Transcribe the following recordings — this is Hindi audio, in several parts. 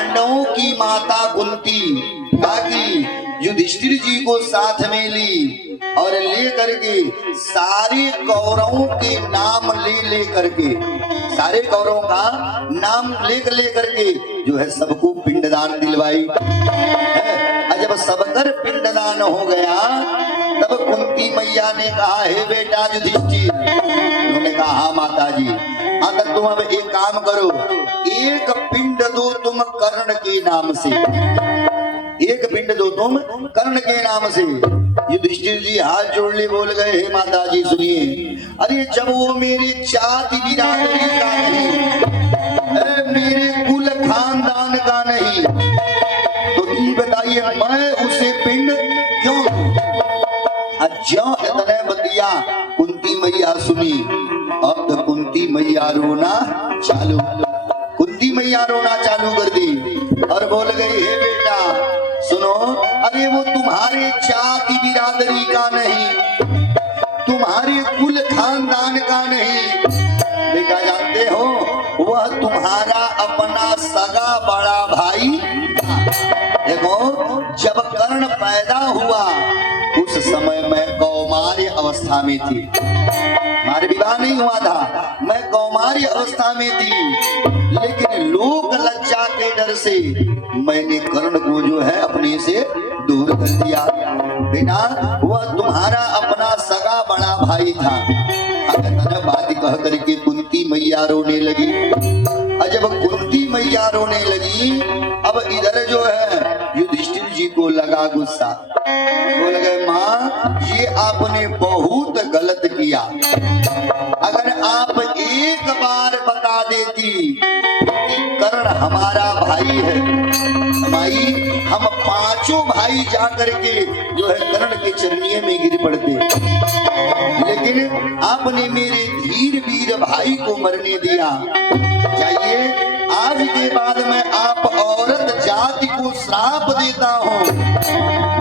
पांडवों की माता कुंती ताकि युधिष्ठिर जी को साथ में ली और ले करके सारे कौरवों के नाम ले करके, सारे कौरवों का नाम ले करके जो है सबको पिंडदान दिलवाई। जब सबकर पिंडदान हो गया तब कुंती मैया ने कहा, हे बेटा युधिष्ठिर, उन्होंने कहा हाँ माता जी। अगर तुम अब एक काम करो, एक पिंड दो तुम कर्ण के नाम से, एक पिंड दो तुम कर्ण के नाम से। युधिष्ठिर जी हाथ जोड़ने बोल गए, हे माता जी सुनिए, अरे जब वो मेरी जाति बिरादरी का नहीं, मेरे कुल खानदान का नहीं, तो ये बताइए मैं उसे पिंड क्यों दूं? ज्यों इतने बतिया कुंती मैया सुनी और तो कुंती मैया रोना चालू, कुंती मैया रोना चालू कर दी और बोल गई, हे बेटा सुनो, अरे वो तुम्हारे जाति बिरादरी का नहीं, तुम्हारे कुल खानदान का नहीं, बेटा जानते हो वह तुम्हारा अपना सगा बड़ा भाई था। देखो जब कर्ण पैदा हुआ उस समय मैं कौमार्य अवस्था में थी, हमारे विवाह नहीं हुआ था, मैं कौमार्य अवस्था में थी, लेकिन लोक लज्जा के डर से मैंने कर्ण को जो है अपने से दूर कर दिया। बेटा वह तुम्हारा अपना सगा बड़ा भाई था। बात कह करके कुंती मैया रोने लगी। जब कुंती मैया रोने लगी अब इधर जो है युधिष्ठिर जी को लगा गुस्सा, बोल गए माँ ये आपने बहुत गलत किया, अगर आप एक बार बता देती कि कर्ण हमारा भाई है, भाई हम पांचों भाई जाकर के जो है कर्ण के चरणिये में गिर पड़ते, लेकिन आपने मेरे धीर वीर भाई को मरने दिया। जाइए आज के बाद मैं आप औरत जाति को श्राप देता हूँ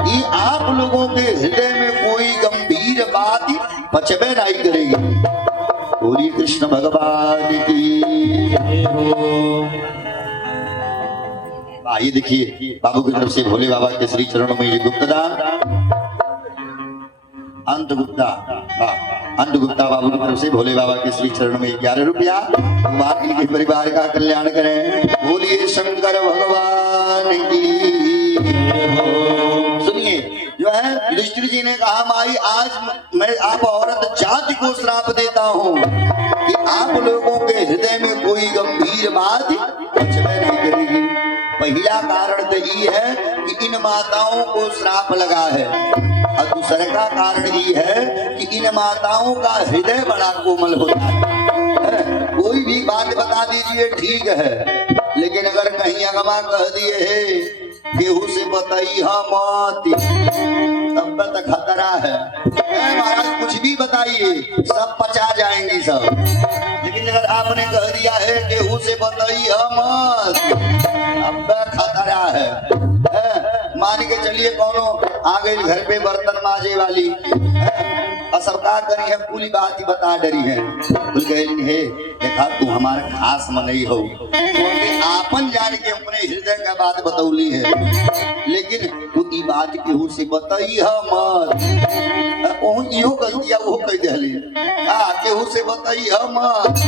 कि आप लोगों के हृदय में कोई गंभीर बात पचबे नहीं करेगी। बोलिए कृष्ण भगवान की। आइए देखिए बाबू की तरफ से भोले बाबा के श्री चरणों में ये गुप्तदान, अंत गुप्ता बाबू की तरफ से भोले बाबा के श्री चरणों में 11 रुपया। भगवान इनके परिवार का कल्याण करें। बोलिए शंकर भगवान की। सुनिए जो है युधिष्ठिर जी ने कहा माई आज मैं आप औरत जाति को श्राप देता हूँ कि आप लोगों के हृदय में कोई गंभीर बात नहीं करेगी। पहला कारण तो ये है कि इन माताओं को श्राप लगा है, और दूसरे का कारण ये है कि इन माताओं का हृदय बड़ा कोमल होता है। कोई भी बात बता दीजिए ठीक है, लेकिन अगर कहीं अगवा कह दिए है केहू से बताई मत तब तक खतरा है। महाराज कुछ भी बताइए सब पचा जाएंगी सब, लेकिन अगर आपने कह दिया है केहू से बताई मत अब खतरा है। मान के चलिए कोनो आ गई घर पे बर्तन माजे वाली और सबका करी है पूरी बात ही बता डरी है, बोल गई है देखा तू हमारे खास मनई हो, आपन जान के अपने हृदय का बात बतौली है, लेकिन तू ई बात केहू से बताई मत। इहो गलतिया वो कह दिली केहू से बताई मत।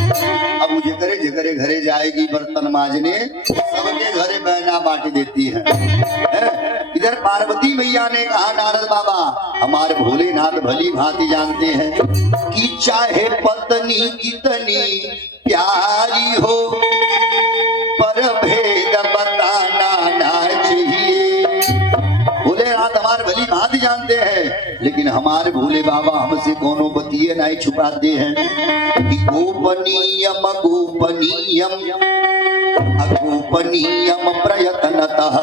अब मुझे करे घरे जाएगी बर्तन माजने, सबके घरे बहना बांट देती है। इधर पार्वती मैया ने कहा नारद बाबा हमारे भोलेनाथ भली भांति जानते हैं कि चाहे पत्नी कितनी प्यारी हो पर भेद बताना ना चाहिए। भोलेनाथ हमारे भली भांति जानते हैं, लेकिन हमारे भोले बाबा हमसे कोनो बतिये नहीं छुपाते हैं कि गोपनीयम अगोपनीयम प्रयत्नतः।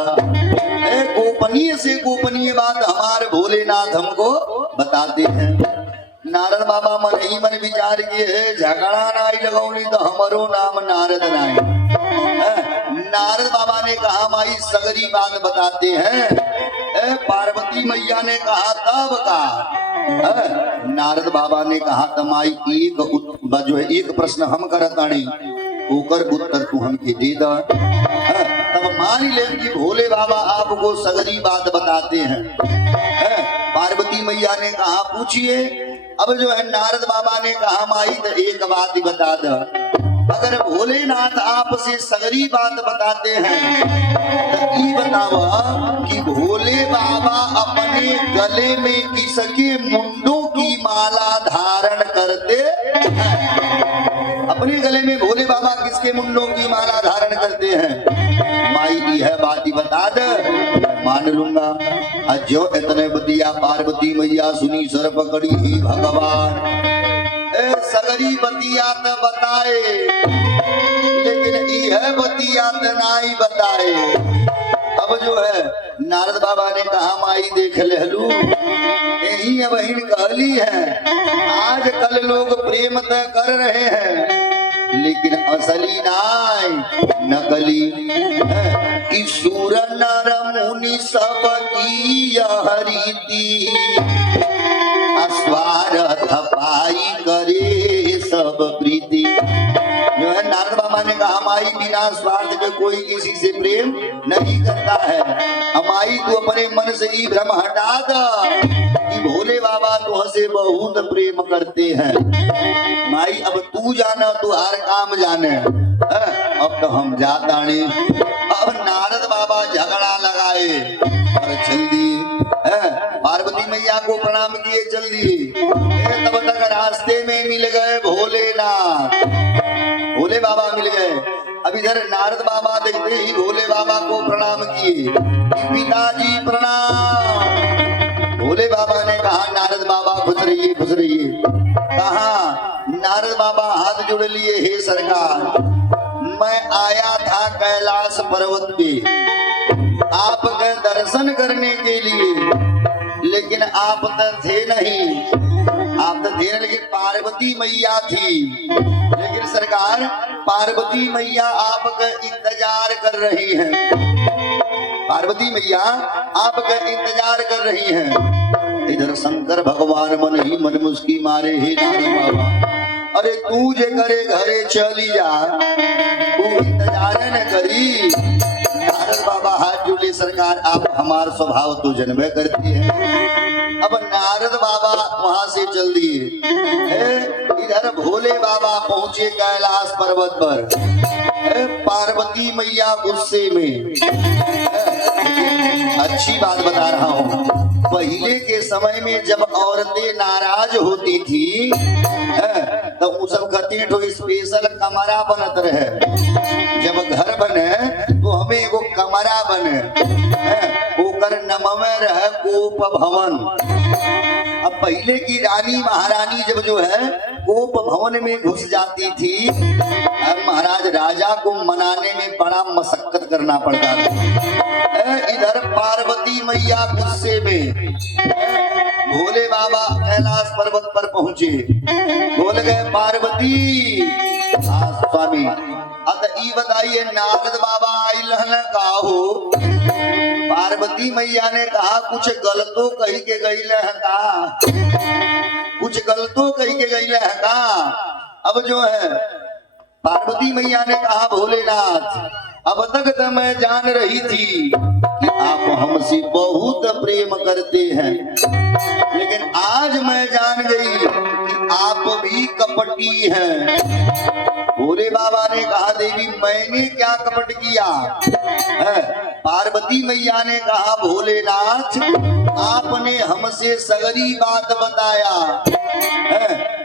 गोपनीय से गोपनीय बात हमारे भोलेनाथ हमको बताते हैं। नारद बाबा मन ही मन विचार किए है झगड़ा नाई लगौनी तो हमारो नाम नारद नाई। नारद बाबा ने कहा माई सगरी बात बताते हैं। पार्वती मैया ने कहा तब का। नारद बाबा ने कहा तमाई एक प्रश्न हम करतानी ओकर उत्तर तू हमके दे दा। तब माँ मान ले कि भोले बाबा आपको सगरी बात बताते हैं। पार्वती मैया ने कहा पूछिए। अब जो है नारद बाबा ने कहा माई तो एक बात ही बता दो, अगर भोलेनाथ आपसे सगरी बात बताते हैं तो ये बताओ कि भोले बाबा अपने गले में किसके मुंडों की माला धारण करते हैं? अपने गले में भोले बाबा किसके मुंडों की माला धारण करते हैं? माई यह बात ही बता दे, मान लूंगा। जो इतने बतिया पार्वती मैया सुनी सर पकड़ी ही भगवान सगरी बतिया तो बताए, लेकिन यह बतिया तो नहीं बताए। अब जो है नारद बाबा ने कहा माई देख लहलू, यही बहन कहली है आज कल लोग प्रेम तो कर रहे हैं लेकिन असली नाई नकली कि सुर नर मुनि सब की यह रीति स्वार्थ पाई करे सब प्रीति। जो है नारद बाबा ने कहा माई बिना स्वार्थ के कोई किसी से प्रेम नहीं करता है। अमाई तू अपने मन से ही भ्रम हटा दे कि भोले बाबा तुझसे बहुत प्रेम करते हैं। माई अब तू जाना, तू हर काम जाने। अब तो हम जाता नहीं। अब नारद बाबा झगड़ा लगाए और जल्दी पार्वती मैया को प्रणाम किए चल दिए। तब तक रास्ते में मिल गए भोलेनाथ, भोले बाबा मिल गए। अब इधर नारद बाबा देखते ही भोले बाबा को प्रणाम किए, पिताजी प्रणाम। भोले बाबा ने कहा नारद बाबा खुश रहिए खुश रहिए। कहा नारद बाबा हाथ जोड़ लिए, हे सरकार मैं आया था कैलाश पर्वत पे आपके दर्शन करने के लिए, लेकिन आप तो थे नहीं। आप तो थे लेकिन पार्वती मैया थी। लेकिन सरकार पार्वती मैया आपका इंतजार कर रही है, पार्वती मैया आपका इंतजार कर रही है। इधर शंकर भगवान मन ही मन मुस्की मारे, हे नारद बाबा अरे तू जे करे घरे चली जा, तू इंतजार न करी। नारद बाबा हाथ जोड़े, सरकार आप हमारा स्वभाव तो जन्मे करती है। अब नारद बाबा वहां से चल दिए। इधर भोले बाबा पहुंचे कैलाश पर्वत पर। पार्वती मैया गुस्से में। अच्छी बात बता रहा हूँ, पहले के समय में जब औरतें नाराज होती थी तो वो सब कहती तो स्पेशल कमरा बनत रहे। जब घर बने तो हमें एगो कमरा बने, ओकर नमवे रहे कोप भवन। अब पहले की रानी महारानी जब जो है कोप भवन में घुस जाती थी, अब महाराज राजा को मनाने में बड़ा मशक्कत करना पड़ता था। इधर पार्वती मैया गुस्से में। भोले बाबा कैलाश पर्वत पर पहुंचे, बोल गए पार्वती स्वामी अब ई बताइए नारद बाबा आइल का हो? पार्वती मैया ने कहा कुछ गलतो कही के गई है का, कुछ गलतो कही के गई है का। अब जो है पार्वती मैया ने कहा भोलेनाथ अब तक तो मैं जान रही थी कि आप हमसे बहुत प्रेम करते हैं, लेकिन आज मैं जान गई कि आप भी कपटी हैं। भोले बाबा ने कहा देवी मैंने क्या कपट किया? पार्वती मैया ने कहा भोलेनाथ आपने हमसे सगरी बात बताया,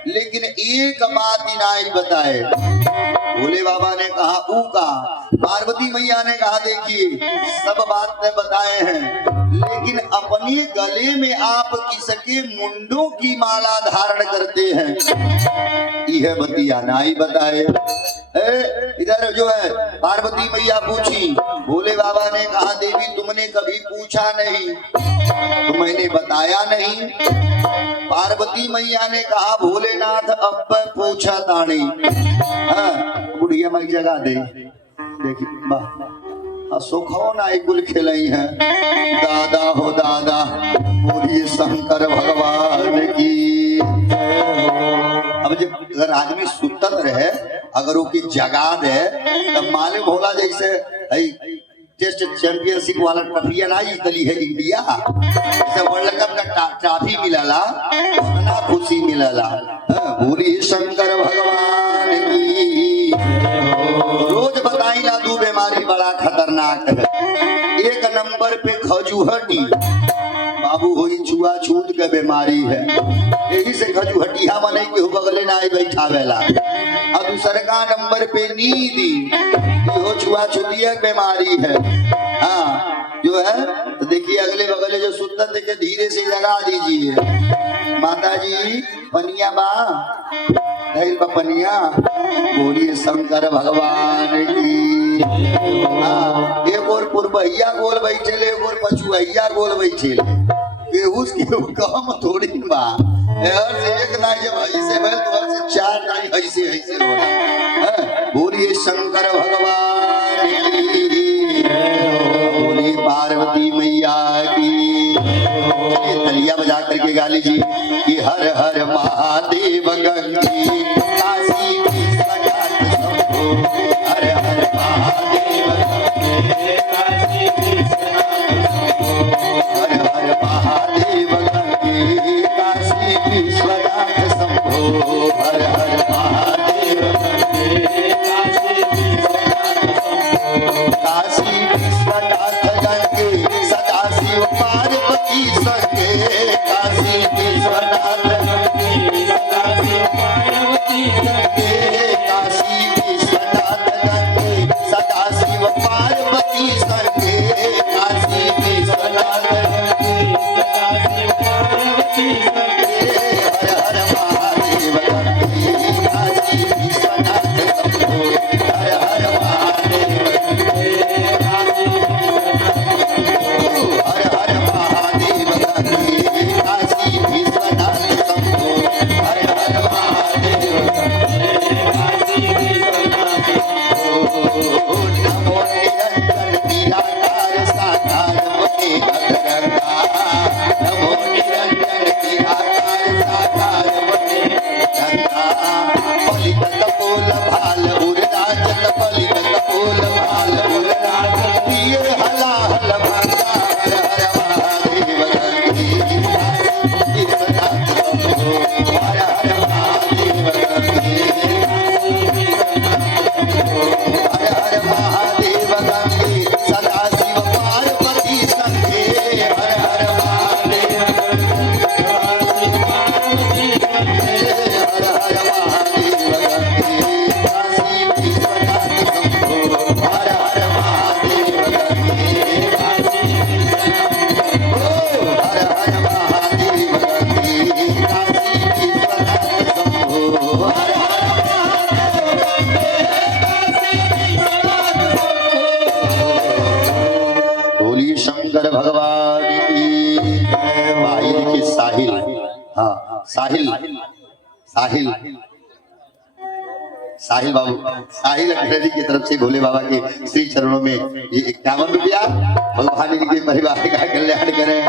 लेकिन एक बात ही नहीं बताए। भोले बाबा ने कहा ऊ का? पार्वती मैया ने कहा देखिए सब बात ने बताए हैं, लेकिन अपने गले में आप किसके मुंडों की माला धारण करते हैं, यह बतिया नहीं बताए। इधर जो है पार्वती मैया पूछी, भोले बाबा ने कहा देवी तुमने कभी पूछा नहीं तो मैंने बताया नहीं। पार्वती मैया ने कहा भोलेनाथ अब पूछा तानी। बुढ़िया मई जगह दे देखी सुखो ना गुल खिलाई है। दादा हो दादा बोलिए शंकर भगवान की। अब जब अगर आदमी सुतत रहे अगर वो की जगा दे तब मालूम होला टेस्ट चैंपियनशिप वाला ट्रॉफिया ना जीतली है इंडिया, जैसे वर्ल्ड कप का ट्रॉफी मिलला उतना खुशी मिलला। बोलिए शंकर भगवान की। रोज बताइला दू बीमारी बड़ा खतरनाक है। एक नंबर पे खजूहटी बाबू होई छुआछूत के बीमारी है, यही से खजूहटिया मने के बगले ना बैठावेला। और दूसरा नंबर पे नींदी, यो छुआछूतिया बीमारी है। हाँ जो है तो देखिए अगले बगले जो सुतन देखे धीरे से जगा दीजिए। माता जी पनिया बा पनिया। बोलिए शंकर भगवान की। हाँ एक और पुरबैया गोल बैठे, एक और पछुआइया गोल बैठे, केहू कम थोड़ी बा। से एक ना जब ऐसे भइल तो से चार ना ऐसे हो रहा। बोलिए शंकर भगवान की। बोलिए पार्वती मैया की। तलिया बजा करके गा लीजिए कि हर हर महादेव गंगी काशी विश्वनाथ शंभो। हर हर महादेव गंगे काशी विश्वनाथ शंभो। हर हर महादेव गंगे काशी विश्वनाथ शंभो। हर हर महादेव गंगे काशी विश्वनाथ शंभो। काशी विश्वनाथ गंगे सदाशिव पार्वती संगे। काशी विश्वनाथ गंगे सदाशिव पार्वती संगे। काशी विश्वनाथ गंगे सदाशिव पार्वती संगे। काशी विश्वनाथ गंगे सदाशिव पार्वती संगे। हर हर महादेव गंगे काशी विश्वनाथ शंभो। हर हर महादेव गंगे काशी विश्वनाथ शंभो। हर हर महादेव गंगे काशी विश्वनाथ शंभो। हर हर महादेव गंगे काशी विश्वनाथ शंभो। नमो निरंजन निराकार साकार मुनि अधरंगा। नमो निरंजन निराकार साकार मुनि अधरंगा। पलित कपोल भाल उर्नाचल पलित कपोल भाल उर्नाचल प्रिय हला हल भंगा। हर हर महादेव गंगे काशी विश्वनाथ शंभो। हर हर महादेव गंगे काशी विश्वनाथ शंभो। हर हर महादेव गंगे सदाशिव पार्वती संगे। हर हर महादेव गंगे काशी पार्वती संगे। हर हर महादेव गंगे काशी विश्वनाथ शंभो। हर हर महादेव गंगे काशी विश्वनाथ शंभो। हर हर महादेव गंगे काशी विश्वनाथ शंभो। हर हर महादेव गंगे काशी विश्वनाथ शंभो। बोलिए शंकर भगवान की। भाई देखिए साहिल, हाँ साहिल साहिल साहिल बाबू, साहिल अग्रणी की तरफ से भोले बाबा के श्री चरणों में ये 51 रुपया। भगवान इनके परिवार का कल्याण करें।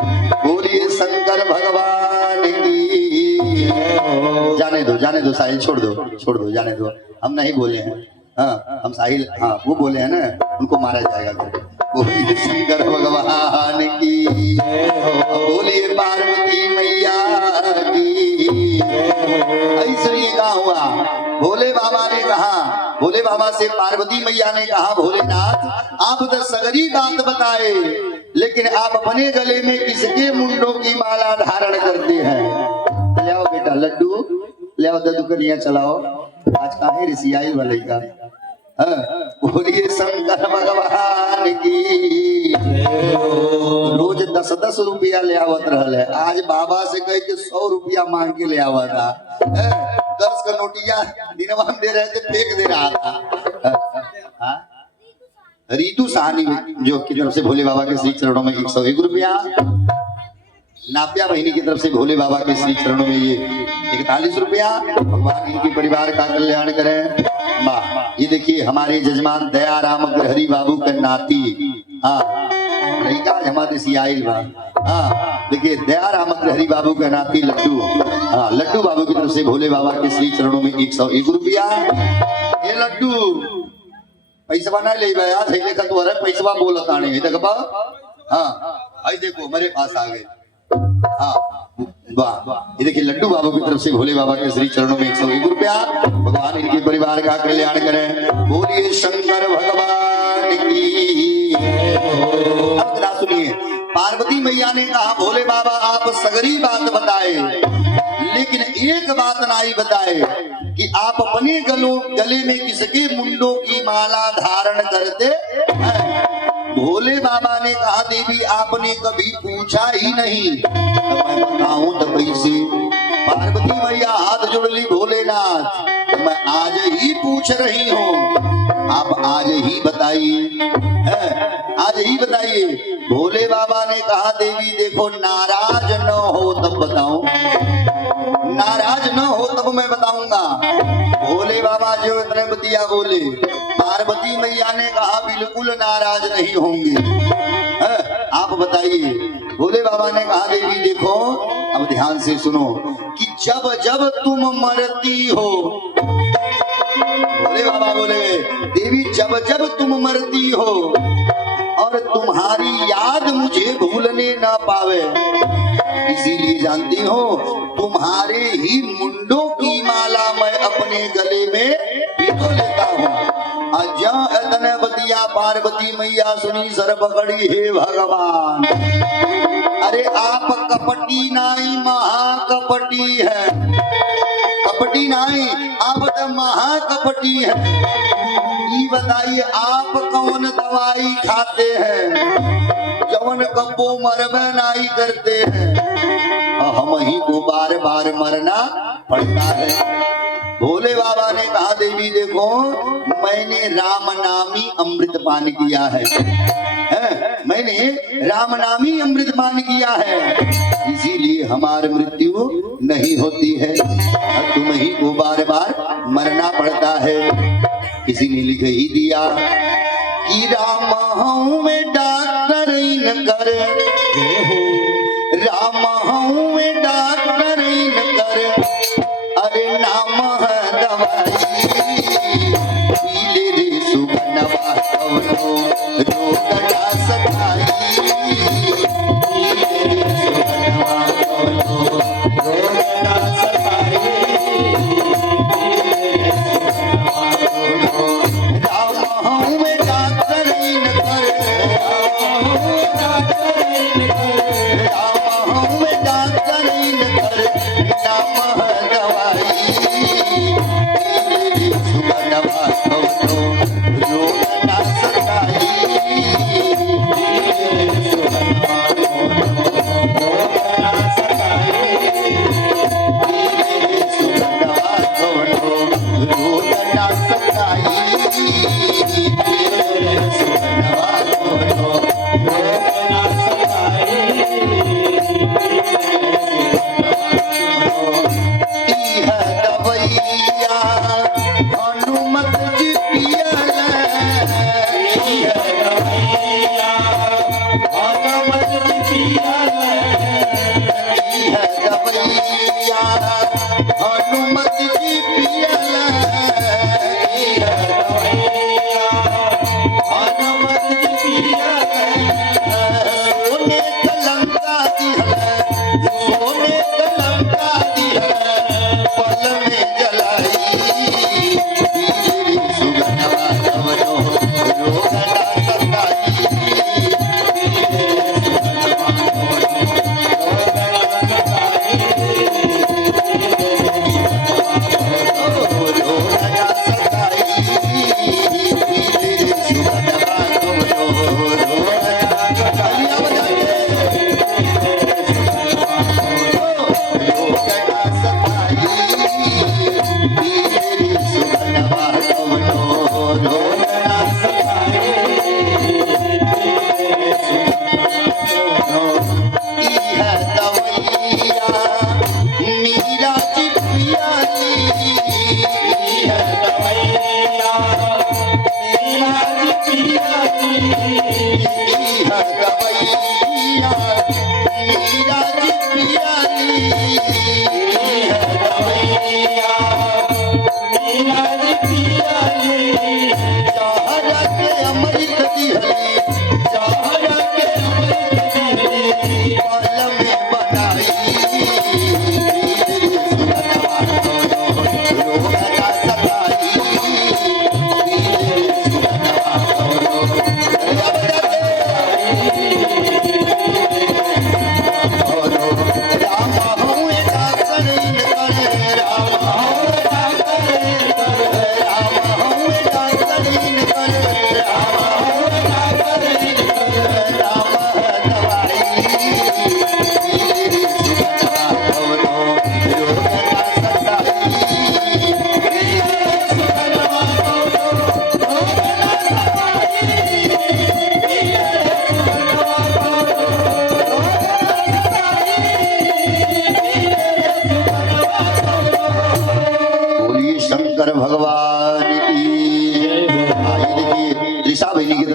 बोलिए शंकर भगवान की। जाने दो साहिल, छोड़ दो जाने दो। हम नहीं बोले हैं, हाँ हम साहिल, हाँ वो बोले हैं ना, उनको मारा जाएगा करके। बोलिए शंकर भगवान की। बोलिए पार्वती मैया की। ऐश्वर्य का हुआ भोले बाबा ने कहा, भोले बाबा से पार्वती मैया ने कहा भोलेनाथ आप तो सगरी बात बताए, लेकिन आप अपने गले में किसके मुंडों की माला धारण करते हैं। ले आओ बेटा लड्डू, ले आओ दुकनिया चलाओ। आज काहे ऋषियाई वाले का। बोलिए शंकर भगवान की। रोज 10-10 रुपया ले आवत रहल है, आज बाबा से कह के 100 रुपया मांग के ले आवा था। 10 का नोटिया दिनवा में दे रहे थे, फेंक दे रहा था। रीतू साहनी जो की तरफ से भोले बाबा के श्री चरणों में 101 रुपया। नापिया बहिनी की तरफ से भोले बाबा के श्री चरणों में ये 41 रुपया। भगवान इनके परिवार का कल्याण करें। ये देखिए हमारे जजमान दयाराम अग्रहरी बाबू के नाती, हाँ हमारे सियाइल हाँ देखिए दयाराम अग्रहरी बाबू का नाती लड्डू, हाँ लड्डू बाबू की तरफ से भोले बाबा के श्री चरणों में 101 रुपया। ये लड्डू पैसवा ना ले भैया थे लेकर तो अरे पैसवा बोलता नहीं है बा। हाँ आई देखो मेरे पास आ गए। हाँ वाह ये देखिए लड्डू बाबू की तरफ से भोले बाबा के श्री चरणों में 101 रुपया। भगवान इनके परिवार का कल्याण करें। बोलिए शंकर भगवान की। अब जरा सुनिए पार्वती मैया ने कहा भोले बाबा आप सगरी बात बताए लेकिन एक बात नहीं बताए कि आप अपने गले में किसके मुंडों की माला धारण करते हैं। भोले बाबा ने कहा देवी आपने कभी पूछा ही नहीं। तो मैं बताऊं तो कैसे। पार्वती मैया हाथ जोड़ ली भोलेनाथ तो मैं आज ही पूछ रही हूँ आप आज ही बताइए आज ही बताइए। भोले बाबा ने कहा देवी देखो नाराज न हो तब बताऊं नाराज न हो तब मैं बताऊंगा। भोले बाबा जो इतने बतिया बोले पार्वती मैया ने कहा बिल्कुल नाराज नहीं होंगे। आप बताइए। भोले बाबा ने कहा देवी देखो अब ध्यान से सुनो कि जब जब तुम मरती हो भोले बाबा बोले देवी जब जब तुम मरती हो और तुम्हारी याद मुझे भूलने ना पावे इसीलिए जानती हो तुम्हारे ही मुंडों की माला मैं अपने गले में भिगो लेता हूँ। अजा इतने बतिया पार्वती मैया सुनी सर पकड़ी हे भगवान। अरे आप कपटी नाई महाकपटी है कपटी नाई आप तो महाकपटी है। ये बताइए आप कौन दवाई खाते हैं जवन कब्बो मरबे नहीं करते हैं हम ही को बार बार मरना पड़ता है। भोले बाबा ने कहा देवी देखो मैंने राम नामी अमृत पान किया है मैंने राम नामी अमृत पान किया है इसीलिए हमारी मृत्यु नहीं होती है और तुम ही को बार बार मरना पड़ता है। किसी ने लिख ही दिया कि राम हूं में डॉक्टर न कर राम हूं में डॉक्टर न कर अरे नाम है दवाई पीले रे सुगनवा कवनो रोगड़ा सताई पीले रे सुगनवा कवनो रोगड़ा सताई राम हूं में डॉक्टर न कर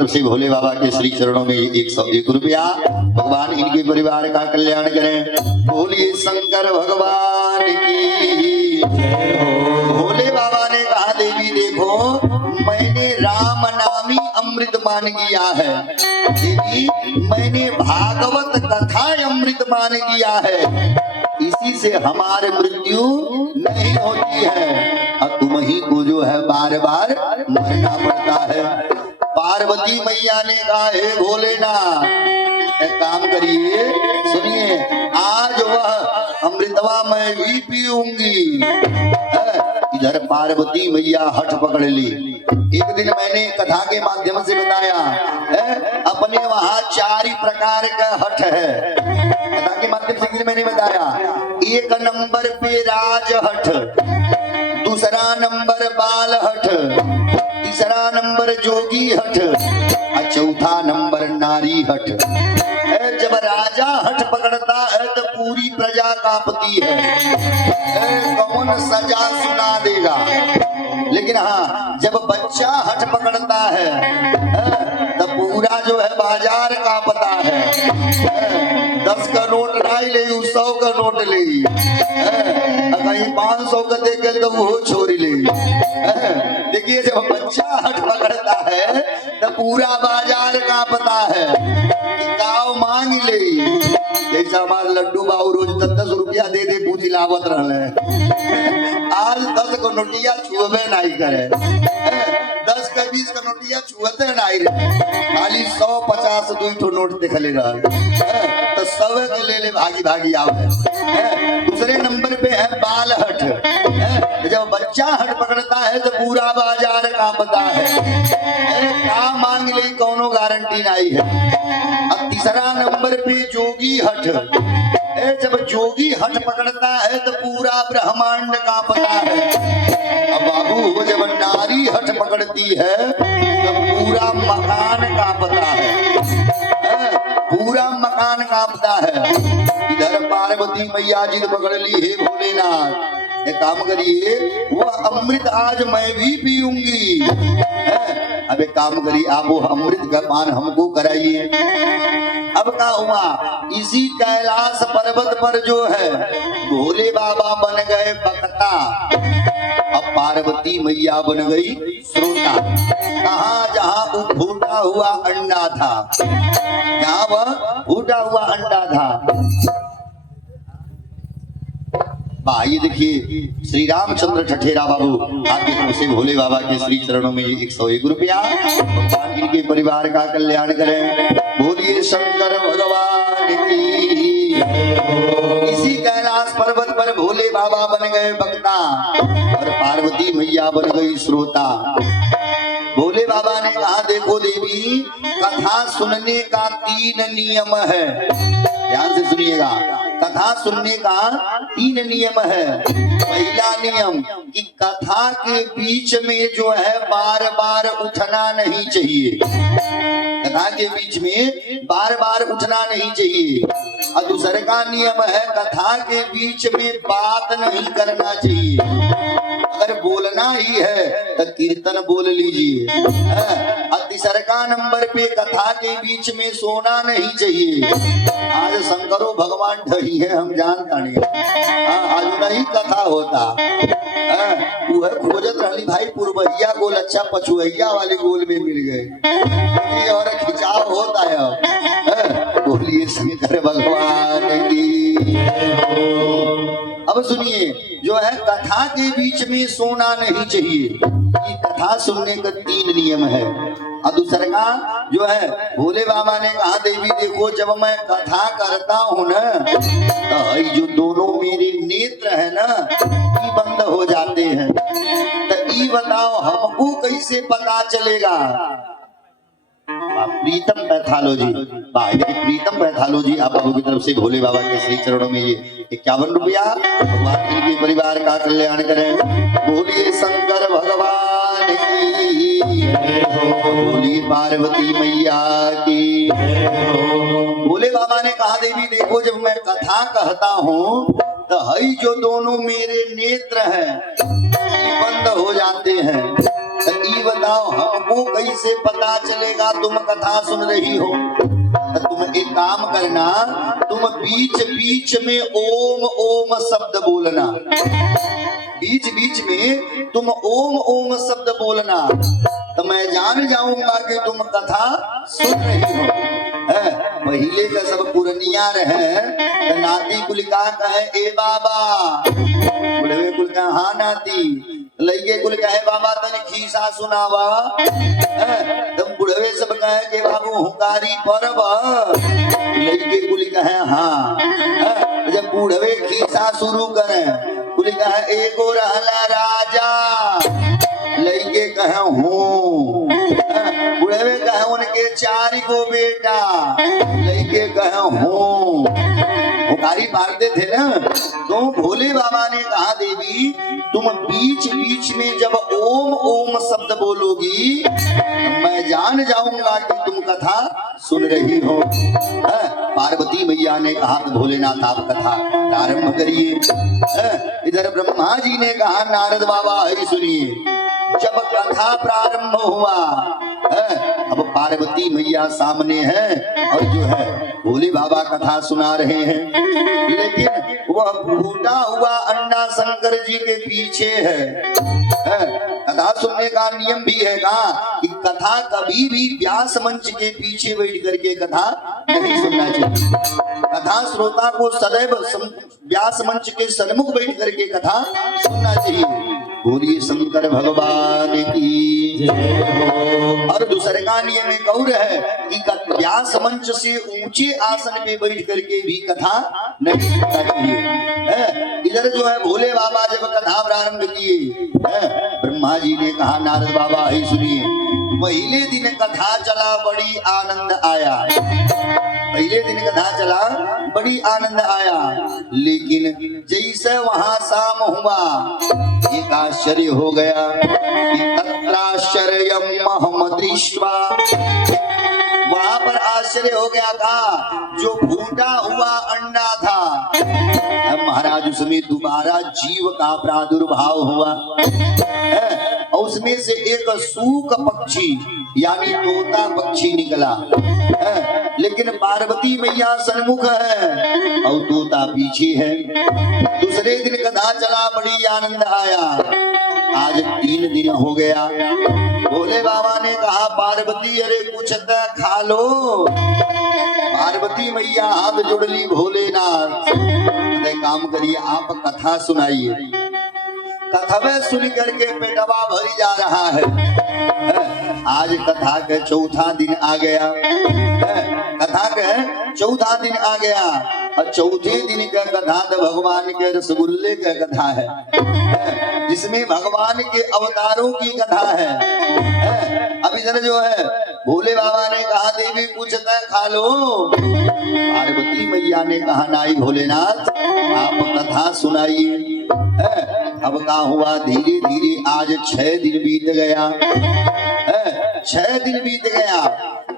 से भोले बाबा के श्री चरणों में 101 रुपया। भगवान इनके परिवार का कल्याण करें। बोलिए शंकर भगवान की। भोले बाबा ने कहा देवी देखो मैंने राम नामी अमृत मान किया है, देवी मैंने भागवत कथा अमृत मान किया है, इसी से हमारे मृत्यु नहीं होती है और तुम ही को जो है बार बार मरना पड़ता है। पार्वती मैया ने कहा हे भोलेनाथ एक काम करिए, सुनिए आज वह अमृतवा मैं भी पीऊंगी। इधर पार्वती मैया हठ पकड़ ली। एक दिन मैंने कथा के माध्यम से बताया अपने वहां 4 प्रकार का हठ है। कथा के माध्यम से मैंने बताया 1 नंबर पे राज हठ, दूसरा नंबर बाल हठ, तीसरा नंबर जोगी हठ और चौथा नंबर नारी हठ। जब राजा हठ पकड़ता है तो पूरी प्रजा कांपती है, कौन सजा सुना देगा। लेकिन हाँ जब बच्चा हठ पकड़ता है तो पूरा जो है बाजार कांपता है। 10 का नोट लाई ले 100 का नोट ले, कहीं 500 का दे के तो वो छोड़ ले। देखिए जब बच्चा हठ पकड़ता है तो पूरा बाजार कांपता है कि गाँव मांग ले। जैसा हमारे लड्डू बाबू रोज 10-10 रुपया दे दे पूजी लावत रहे, आज 10 को नोटिया छुए नहीं करे, 10 का 20 का नोटिया छुअते नहीं रहे, खाली 100-50 2 नोट देख ले रहा तो सब के ले भागी भागी आवे। दूसरे नंबर पे है बाल हठ। जब बच्चा हठ पकड़ता है तो पूरा बाजार कांपता है, क्या मांग ले कोनो गारंटी नहीं है। अब तीसरा नंबर पे जोगी हठ। जब जोगी हठ पकड़ता है तो पूरा ब्रह्मांड कांपता है। अब बाबू जब नारी हठ पकड़ती है तो पूरा मकान कांपता है, पूरा मकान कांपता है। इधर पार्वती मैया जी पकड़ ली हे भोलेनाथ एक काम करिए वो अमृत आज मैं भी पीऊंगी। अब एक काम करिए आप वो अमृत का पान हमको कराइए। अब क्या हुआ इसी कैलाश पर्वत पर जो है भोले बाबा बन गए वक्ता, अब पार्वती मैया बन गई श्रोता। कहा जहाँ वो फूटा हुआ अंडा था, जहाँ वह फूटा हुआ अंडा था। ये देखिए श्री रामचंद्र ठठेरा बाबू आपकी तरफ से भोले बाबा के श्री चरणों में 101 रुपया। भगवान इनके परिवार का कल्याण करें। बोलिए शंकर भगवान की। इसी कैलाश पर्वत पर भोले बाबा बन गए वक्ता और पार्वती मैया बन गई श्रोता। भोले बाबा ने कहा देखो देवी कथा सुनने का 3 नियम है, ध्यान से सुनिएगा। कथा सुनने का 3 नियम है। पहला नियम कि कथा के बीच में जो है बार बार उठना नहीं चाहिए, कथा के बीच में बार बार उठना नहीं चाहिए। और दूसरे का नियम है कथा के बीच में बात नहीं करना चाहिए। अगर बोलना ही है तो कीर्तन बोल लीजिए। और तीसरे का नंबर पे कथा के बीच में सोना नहीं चाहिए। आज शंकरो भगवान ढही है हम जानता नहीं, आज नहीं कथा होता वो है खोजत रही भाई पूर्वहिया गोल अच्छा पछुआ वाले गोल में मिल गए और खिंचाव होता है। बोलिए शंकर भगवान की। अब सुनिए जो है कथा के बीच में सोना नहीं चाहिए, ये कथा सुनने का 3 नियम है। और दूसरा का जो है भोले बाबा ने कहा देवी देखो जब मैं कथा करता हूँ ना तो जो दोनों मेरे नेत्र है ना ये बंद हो जाते हैं। तो ये बताओ हमको कैसे पता चलेगा। प्रीतम पैथोलॉजी प्रीतम पैथोलॉजी आप बाबू की तरफ से भोले बाबा के श्री चरणों में ये 51 रुपया। भगवान इनके परिवार का कल्याण करें। बोलिए शंकर भगवान की। बोलिए पार्वती मैया की। भोले बाबा ने कहा देवी देखो जब मैं कथा कहता हूँ तो हई जो दोनों मेरे नेत्र हैं बंद हो जाते हैं। तो ये बताओ हमको कैसे पता चलेगा तुम कथा सुन रही हो? तो तुम एक काम करना, तुम बीच बीच में ओम ओम शब्द बोलना, बीच बीच में तुम ओम ओम शब्द बोलना, तो मैं जान जाऊंगा कि तुम कथा सुन रही हो। पहले का सब पुरनिया रहे तो नाती कुल का कहे ए बाबा, बुढ़वे कुल कहे हाँ नाती, लइके कुल कहे बाबा तने खीसा सुनावा, तुम बुढ़वे सब कहे के बाबू हुकारी परब, लइके कुल कहे हाँ। जब बुढ़वे खीसा शुरू करे कुल कहे एगो रहला राजा, लइके कहे हूँ, बुढ़वे कहे उनके 4 गो बेटा, लइके कहे हूँ, हुकारी मारते थे ना। तो भोले बाबा ने कहा देवी तुम बीच बीच में जब ओम ओम शब्द बोलोगी मैं जान जाऊंगा कि तुम कथा सुन रही हो। पार्वती मैया ने कहा भोलेनाथ आप कथा प्रारंभ करिए। इधर ब्रह्मा जी ने कहा नारद बाबा हरि सुनिए। जब कथा प्रारंभ हुआ अब पार्वती मैया सामने है और जो है भोले बाबा कथा सुना रहे हैं, लेकिन वह फूटा हुआ अंडा शंकर जी के पीछे है। कथा सुनने का नियम भी है कि कथा कभी भी व्यास मंच के पीछे बैठ करके कथा नहीं सुनना चाहिए। कथा श्रोता को सदैव व्यास मंच के सन्मुख बैठ करके कथा सुनना चाहिए। बोलिए शंकर भगवान की जय हो। और दूसरे का नियम एक और है कि व्यास मंच से ऊंचे आसन पे बैठ करके भी कथा नहीं सुनना चाहिए। इधर जो है भोले बाबा जब कथा प्रारंभ किए, ब्रह्मा जी ने कहा नारद बाबा ही सुनिए। पहले दिन कथा चला बड़ी आनंद आया, पहले दिन कथा चला बड़ी आनंद आया, लेकिन जैसे वहां शाम हुआ एक आश्चर्य हो गया कि तत्राश्चर्यम महम दृष्ट्वा, वहां पर आश्चर्य हो गया था। जो फूटा हुआ अंडा था महाराज उसमें दोबारा जीव का प्रादुर्भाव हुआ। उसमें से एक सूक पक्षी यानी तोता पक्षी निकला, लेकिन पार्वती मैया सन्मुख है और तोता पीछे है। दूसरे दिन कथा चला बड़ी आनंद आया। आज 3 दिन हो गया। भोले बाबा ने कहा पार्वती अरे कुछ तो खा लो। पार्वती मैया हाथ जोड़ ली भोलेनाथ, काम करिए आप कथा सुनाइए। कथवे सुन करके पेटवा भरी जा रहा है। आज कथा के चौथा दिन आ गया, कथा के चौथा दिन आ गया और चौथे दिन का कथा तो भगवान के रसगुल्ले का कथा है, जिसमें भगवान के अवतारों की कथा है। अब इधर जो है भोले बाबा ने कहा देवी कुछ तो खा लो। पार्वती मैया ने कहा नाई भोलेनाथ आप कथा सुनाइए। अब क्या हुआ धीरे धीरे आज 6 दिन बीत गया, 6 दिन बीत गया।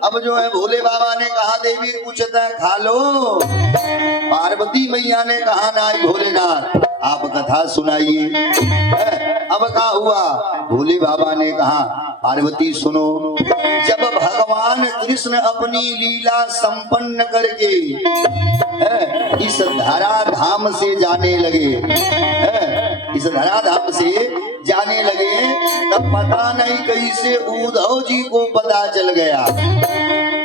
अब जो है भोले बाबा ने कहा देवी कुछ तो खा लो। पार्वती मैया ने कहा नाई भोलेनाथ आप कथा सुनाइए। अब क्या हुआ भोले बाबा ने कहा पार्वती सुनो। जब भगवान कृष्ण अपनी लीला संपन्न करके इस धरा धाम से जाने लगे, इस धरा धाम से जाने लगे, तब पता नहीं कैसे उद्धव जी को पता चल गया।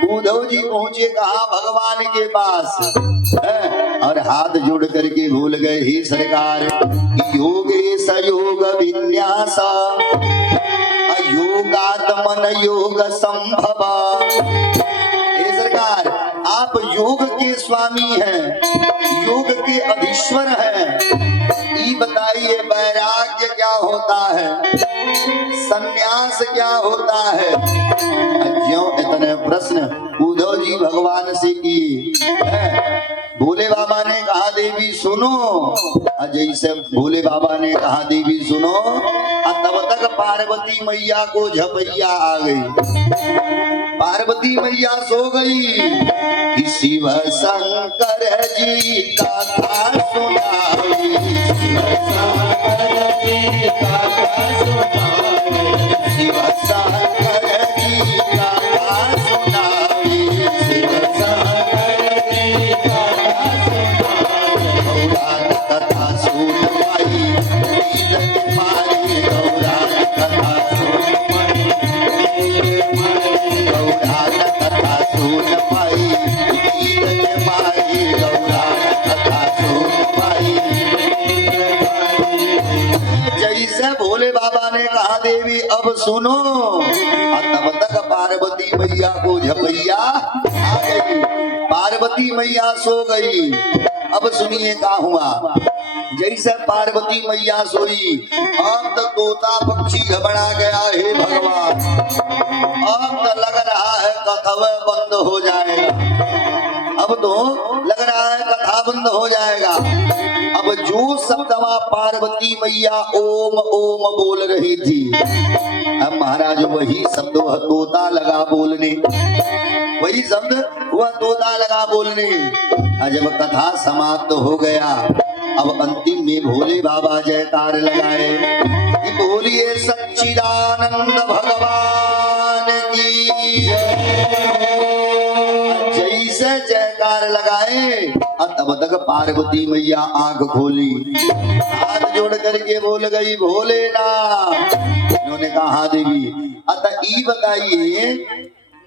उद्धव जी पहुंचे कहा भगवान के पास और हाथ जोड़ करके भूल गए ही सरकार योगेश योग विन्यास अयोगात्मन योग संभव। सरकार आप योग के स्वामी हैं, योग के अधीश्वर हैं। ये बताइए वैराग्य क्या होता है, संन्यास क्या होता है? क्यों इतने प्रश्न उद्धव जी भगवान से किए। भोले बाबा ने कहा देवी सुनो। जैसे भोले बाबा ने कहा देवी सुनो, तब तक पार्वती मैया को झपैया आ गई। पार्वती मैया सो गई। शिव शंकर जी कथा सुनाई, शिव शंकर जी कथा सुनाई, शिव सुन पाई, गीत के माई गौरा कथा सुन पाई। जैसे भोले बाबा ने कहा देवी अब सुनो, और तब तक पार्वती मैया को झपैया आ गई। पार्वती मैया सो गई। अब सुनिए क्या हुआ। जैसे पार्वती मैया सोई, अब तो तोता पक्षी घबरा गया। हे भगवान, अब तो लग रहा है कथा बंद हो जाएगा। अब तो लग रहा है कथा बंद हो जाएगा। अब जो शब्दवा पार्वती मैया ओम ओम बोल रही थी, अब महाराज वही शब्द वह तोता लगा बोलने, वही शब्द वह तोता लगा बोलने। जब कथा समाप्त हो गया, अब अंतिम में भोले बाबा जयकार लगाए कि बोलिए सच्चिदानंद भगवान की। जैसे जयकार लगाए, तब तक पार्वती मैया आंख खोली, हाथ जोड़ करके बोल गई भोलेनाथ। उन्होंने कहा हाँ देवी। अतः ई बताइए,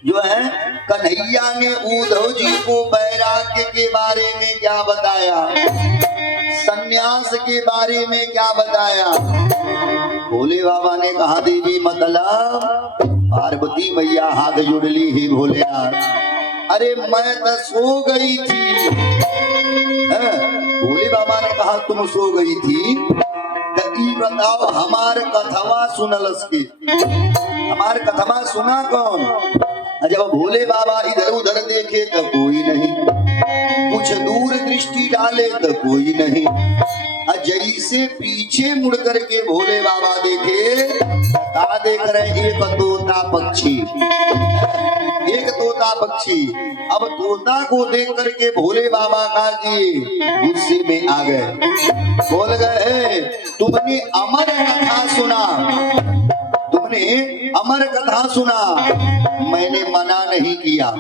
जो है कन्हैया ने उद्धव जी को वैराग्य के बारे में क्या बताया, सन्यास के बारे में क्या बताया। भोले बाबा ने कहा देवी मतलब पार्वती मैया हाथ जोड़ ली ही भोलेनाथ। अरे मैं तो सो गई थी। भोले बाबा ने कहा तुम सो गई थी, तो ई बताओ हमार कथवा सुनलस के, हमार कथवा सुना कौन। जब भोले बाबा इधर उधर देखे तो कोई नहीं, कुछ दूर दृष्टि डाले तो कोई नहीं। जैसे पीछे मुड़ करके भोले बाबा देखे, क्या देख रहे, एक तोता पक्षी, एक तोता पक्षी। अब तोता को देख करके भोले बाबा का गुस्से में आ गए, बोल गए तुमने अमर कथा सुना, तुमने अमर कथा सुना, मैंने मना नहीं किया,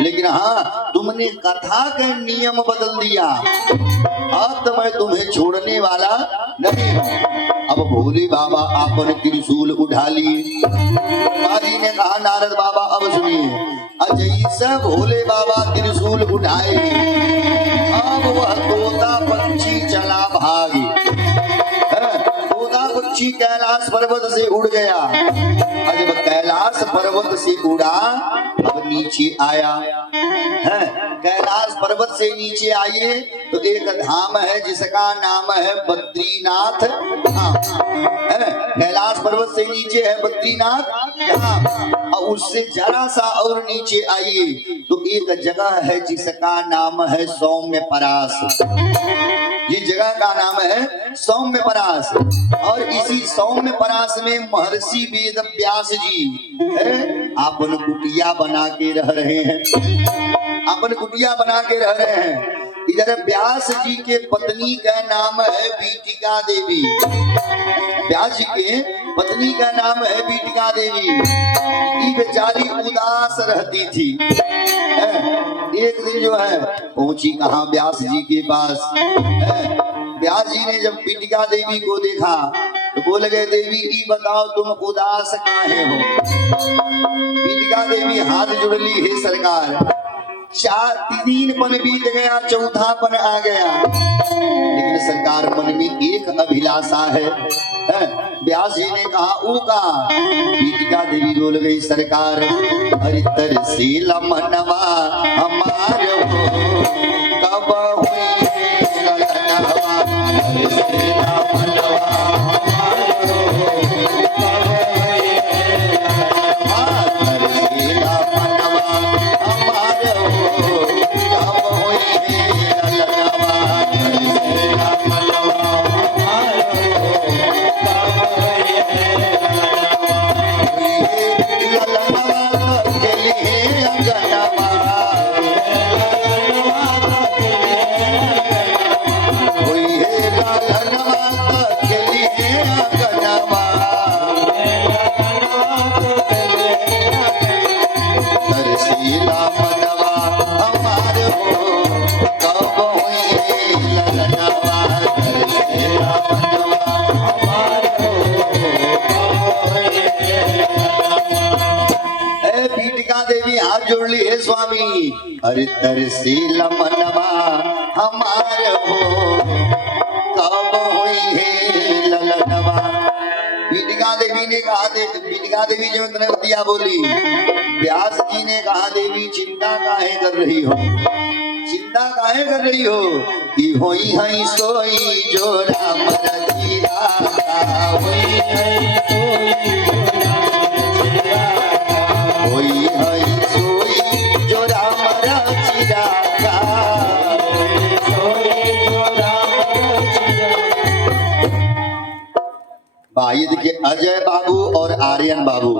लेकिन हाँ तुमने कथा का नियम बदल दिया। अब तो मैं तुम्हें छोड़ने वाला नहीं हूँ। अब भोले बाबा अपन त्रिशूल उठा लिए। जी ने कहा नारद बाबा अब सुनिए। जैसे भोले बाबा त्रिशूल उठाए, अब वह तोता पक्षी चला भागी। तोता पक्षी कैलाश पर्वत से उड़ गया। जब कैलाश पर्वत से उड़ा, अब नीचे आया। कैलाश पर्वत से नीचे आइए तो एक धाम है जिसका नाम है बद्रीनाथ धाम। कैलाश पर्वत से नीचे है बद्रीनाथ धाम, और उससे जरा सा और नीचे आइए तो एक जगह है जिसका नाम है सौम्य परास। ये जगह का नाम है सौम्य परास। और इसी सौम्य परास में महर्षि वेद व्यास जी अपन कुटिया बना के रह रहे हैं, अपन कुटिया बना के रह रहे हैं। इधर व्यास जी के पत्नी का नाम है बीटिका देवी। व्यास जी के पत्नी का नाम है बीटिका देवी। ये बेचारी उदास रहती थी। एक दिन जो है पहुंची कहाँ व्यास जी के पास। व्यास जी ने जब बीटिका देवी को देखा तो बोल गए देवी ये बताओ तुम उदास काहे हो। बीटिका देवी हाथ जुड़ ली, हे सरकार 3 पन बीत गया, चौथा पन आ गया, लेकिन सरकार मन में एक अभिलाषा है। व्यास जी ने कहा वो का। बीटिका देवी बोल गई सरकार अरे तरसेला मनवा हमार हो, कब हुई ललनवा, तरसेला मनवा हमार हो, कब हुई ललनवा, तरसेला मनवा हमार हो, कब हुई ललनवा, तरसेला मनवा हमार हो, कब हुई ललनवा, ललनवा के लिए अंगनवा स्वामी अरे तरसेला मनवा हमार हो कब होई है ललनवा। बीटिका देवी ने कहा बीटिका देवी जो दिया बोली, व्यास जी ने कहा देवी चिंता काहे कर रही हो, चिंता काहे कर रही हो कि होई हई सोई जो राम रचिया होई हई सोई जो राम रचिया ये देखिए अजय बाबू और आर्यन बाबू,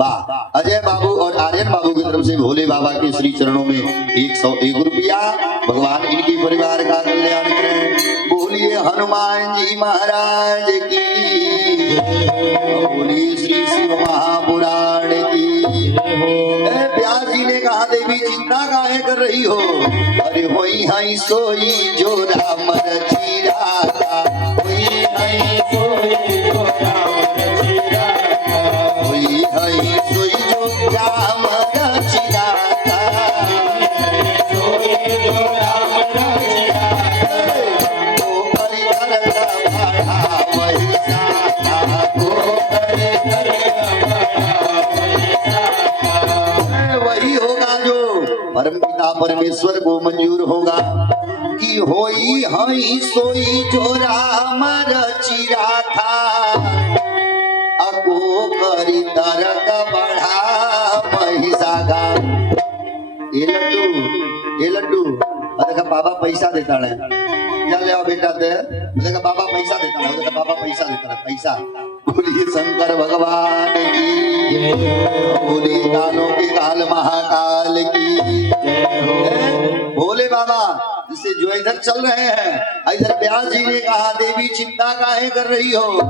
वाह अजय बाबू और आर्यन बाबू की तरफ से भोले बाबा के श्री चरणों में 101 रुपया। भगवान इनके परिवार का कल्याण करें। बोलिए हनुमान जी महाराज की, बोलिए श्री शिव महापुराण की। व्यास जी ने कहा देवी चिंता काहे कर रही हो, अरे होई हई सोई जो राम रचिया होई हई सोई जो राम रचिया वही होगा जो परमपिता परमेश्वर को मंजूर होगा कि होई हई सोई जो राम रचिया था, अको करी तरक बढ़ा महिषागा। ये लड्डू देखा बाबा पैसा देता है, क्या ले आओ बेटा दे, देखा बाबा पैसा देता है, देखा बाबा पैसा देता है, पैसा। बोलिए शंकर भगवान की, बोलिए कालों के काल महाकाल की। भोले बाबा जिसे जो इधर चल रहे हैं, इधर व्यास जी ने कहा देवी चिंता काहे कर रही हो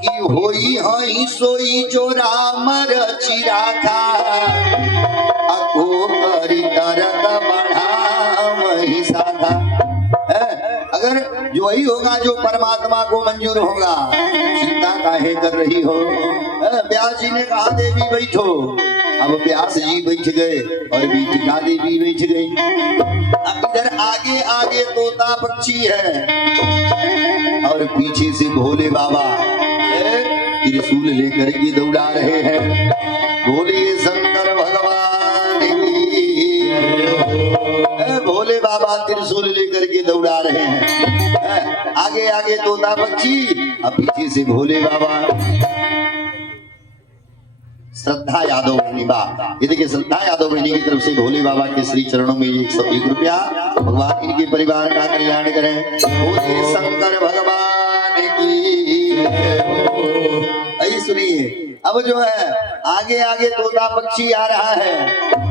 कि होई हई सोई जो राम रचिया था, अको करी तरक बढ़ा महिषा था। अगर जो वही होगा जो परमात्मा को मंजूर होगा, चिंता काहे कर रही हो। व्यास जी ने कहा देवी बैठो, अब व्यास जी बैठ गए और बीटिका देवी बैठ गई। अब इधर आगे आगे तोता पक्षी है और पीछे से भोले बाबा त्रिशूल लेकर के दौड़ा रहे हैं। बोलिए शंकर भगवान की, भोले बाबा त्रिशूल लेकर के दौड़ा रहे हैं। आगे आगे तोता पक्षी, अब पीछे से भोले बाबा। श्रद्धा यादव बहनी, ये देखिए श्रद्धा यादव बहनी की तरफ से भोले बाबा के श्री चरणों में 101 रुपया। भगवान इनके परिवार का कल्याण करें। बोलिए शंकर भगवान की। आई सुनिए, अब जो है आगे आगे तोता पक्षी आ रहा है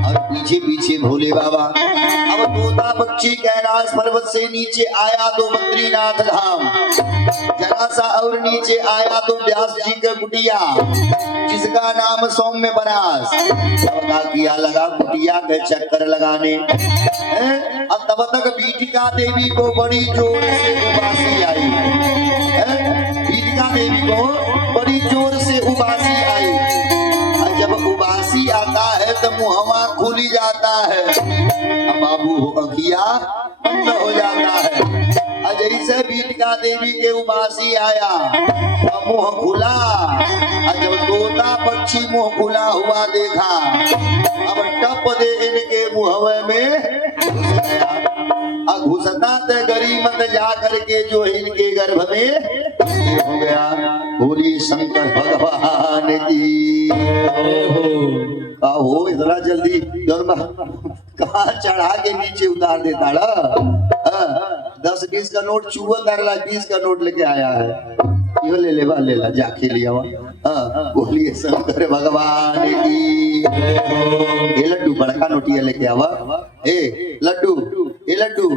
और पीछे पीछे भोले बाबा। अब तोता पक्षी कैलाश पर्वत से नीचे आया तो बद्रीनाथ धाम, जरा सा और नीचे आया तो व्यास जी का कुटिया जिसका नाम सौम्य बनास। किया लगा कुटिया के चक्कर लगाने। अब तब तक बीटिका देवी को बड़ी जोर से उबासी आई। बीटिका देवी को बड़ी जोर से उबासी आई। जब उबासी आता है तो मुहवा खुल जाता है, बाबू अखिया बंद हो जाता है। जैसे बीटिका देवी के उबासी आया, मुंह खुला। जब तोता पक्षी मुंह खुला हुआ देखा, अब टप दे इनके मुहवे में घुस गया। घुसता तो गरीमत जा करके जो इनके गर्भ में हो गया। बोली शंकर भगवान की। हो इतना जल्दी कहाँ चढ़ा के नीचे उतार देता ना। 10-20 का नोट चूहा तारला, 20 का नोट लेके आया है। यो ले ला जाके लिया। बोलिए शंकर भगवान की। ये लड्डू बड़का नोटिया लेके आवा। ए लड्डू, ए लड्डू,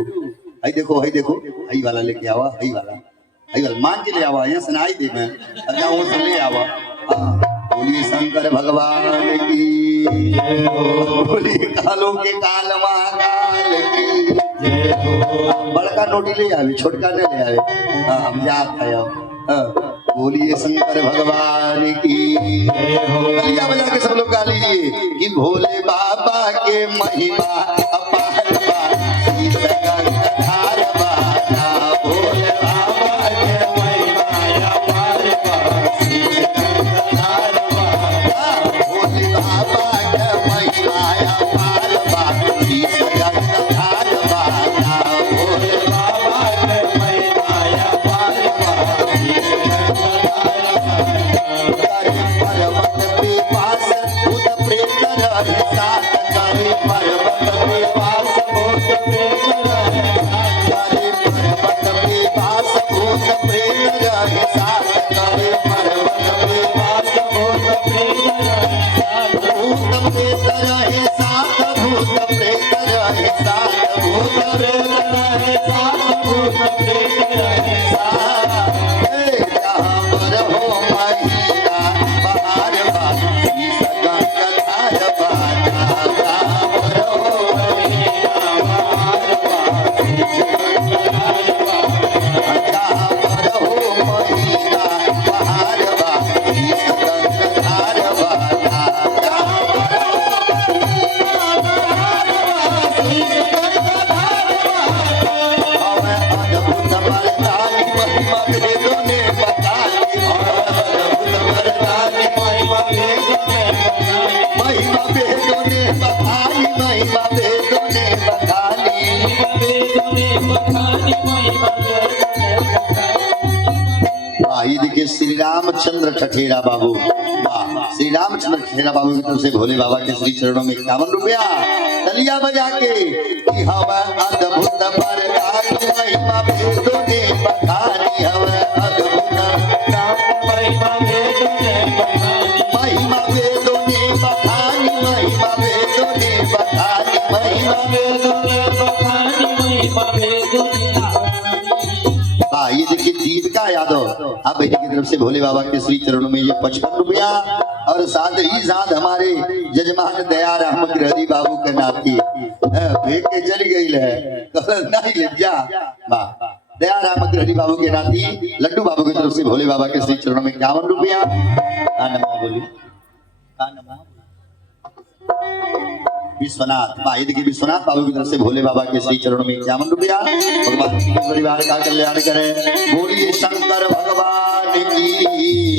आई देखो आई वाला लेके आवा। आई वाला मान के ले आवा, यहाँ सुनाई दे मैं अच्छा वो से ले आवा। बोलिए शंकर भगवान की। बोलिए कालों के काल महाकाल की। बड़का नोटी ले आवे, छोटका नहीं ले आवे। हम याद है। बोलिए शंकर भगवान की तालियां बजा के सब लोग गा लीजिए कि भोले बाबा के महिमा अपार बा शीश गंगाधार बाना भोले बाबा के महिमा अपार बा शीश गंगाधार बाना भोले बाबा के महिमा अपार बा शीश गंगाधार बाना भोले बाबा के महिमा अपार बा शीश पर्वत पे पास भूत प्रेत रहे साथ करे पर्वत पे पास भूत प्रेत रहे करे पर्वत पे पास भूत प्रेत रहे साथ करे पर्वत पे पास भूत प्रेत रहे साथ भूत प्रेत रहे साथ भूत प्रेत रहे साथ भूत प्रेत रहे साथ हो महिला बहार बात शीश गंगाधार बाना रामर हो महिला बहार बात शीश गंगाधार बाना रामर हो महिला बहार बात शीश गंगाधार बाना रामर हो महिला बहार बात शीश गंगाधार बाना हमें अद्भुत बरदानी महिमा भेदों ने बताई महिमा भेदों ने बखानी महिमा भेदों ने बखानी भाई देखिए श्री रामचंद्र ठठेरा बाबू वाह श्री रामचंद्र ठठेरा बाबू की तरफ से भोले बाबा के श्री चरणों में 51 रुपया तलिया बजा के कि हवा अद्भुत बरदानी महिमा भेदों ने बखानी हवा अद्भुत महिमा भेदों ने बखानी महिमा भेदों ने बखानी महिमा भेदों ने बखानी महिमा भेदों ने बखानी महिमा भेदों ने ये देखिए दीपिका यादव आप बेटी की तरफ से भोले बाबा के श्री चरणों में ये 55 रुपया और साथ ही साथ हमारे जजमान दया राम ग्रहरी बाबू के नाती भेद के जल गई है नहीं लज्जा वाह दया राम ग्रहरी बाबू के नाती लड्डू बाबू की तरफ से भोले बाबा के श्री चरणों में 51 रुपया बोलिए विश्वनाथ भाई देखिए विश्वनाथ बाबू की तरफ से भोले बाबा के श्री चरणों में 51 रुपया भगवान के परिवार का कल्याण करें बोलिए शंकर भगवान की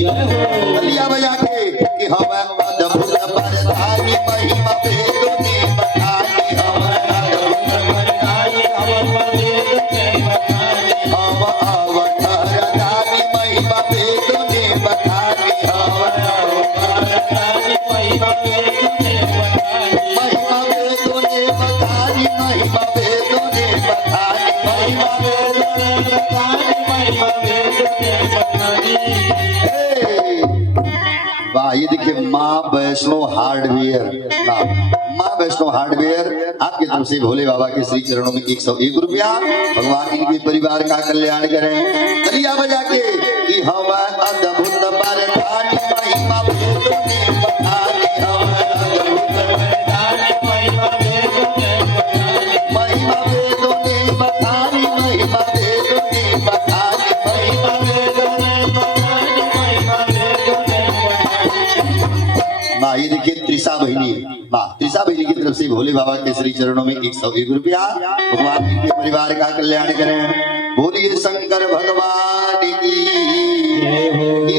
तालियां बजा के कि हम अद्भुत बरदानी महिमा भेदों ने बखानी हम अद्भुत बरदानी महिमा भेदों ने बखानी हम अवतारदानी महिमा भेदों ने बखानी हम अवतारदानी महिमा भेदों ने बखानी महिमा भेदों ने बखानी महिमा भेदों ने बखानी महिमा भेदों ने बखानी महिमा भेदों ने बखानी वाह ये देखिए माँ वैष्णो हार्डवेयर माँ वैष्णो हार्डवेयर आपकी तरफ से भोले बाबा के श्री चरणों में 101 रुपया भगवान इनके परिवार का कल्याण करें तालियां बजा के कि हम अद्भुत बरदानी महिमा भेदों ने बखानी हम अद्भुत बरदानी महिमा भेदों ने बखानी महिमा भेदों ने बखानी महिमा भेदों ने बखानी महिमा भेदों ने बखानी महिमा भेदों ने बखानी ये देखिए त्रिशा बहिनी की तरफ से भोले बाबा के श्री चरणों में 101 रुपया भगवान के परिवार का कल्याण करें बोलिए शंकर भगवान की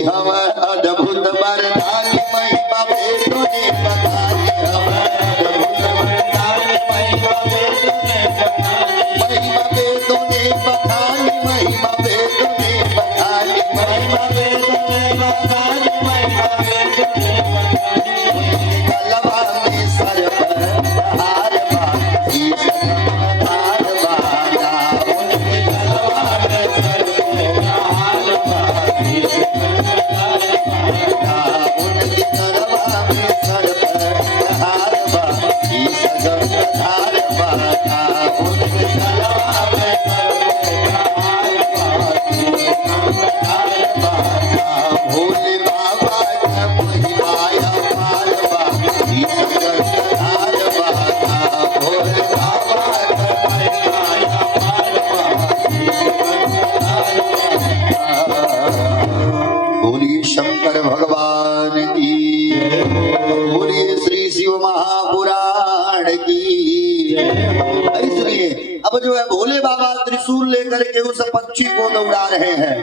हम अद्भुत बरदानी महिमा भेदों ने बखानी हम अद्भुत बरदानी महिमा भेदों ने बखानी महिमा भेदों ने बखानी महिमा भेदों ने बखानी महिमा भेदों ने बखानी महिमा भेदों ने बखानी कलवा में सर पर हार बा शीश गंगाधार बाना उनके कलवा में सर पर हार बा शीश गंगाधार बाना उनके कलवा में सर पर हार बा शीश गंगाधार बाना उनके कलवा में सर पर हार बा शीश गंगाधार बाना भोले बाबा का महिमा अपार बा शीश गंगाधार बाना भोले बाबा का महिमा अपार बा शीश गंगाधार बाना सुनिए, अब जो है भोले बाबा त्रिशूल लेकर के उस पक्षी को दौड़ा रहे हैं।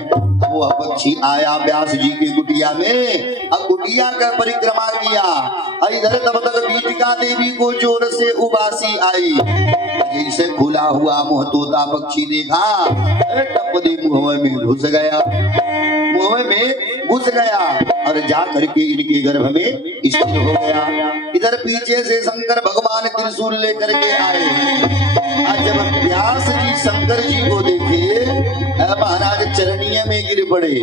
वो पक्षी आया व्यास जी की कुटिया में, अब कुटिया का परिक्रमा किया। इधर तब तक बीटिका देवी को जोर से उबासी आई। जैसे खुला हुआ मुंह तोता पक्षी देखा, टपदी मुंह में घुस गया, मुंह में घुस गया और जा करके इनके गर्भ में स्थिर हो गया। इधर पीछे से शंकर भगवान त्रिशूल लेकर के आए। आज जब व्यास जी शंकर जी को देखे, महाराज चरणीय में गिर पड़े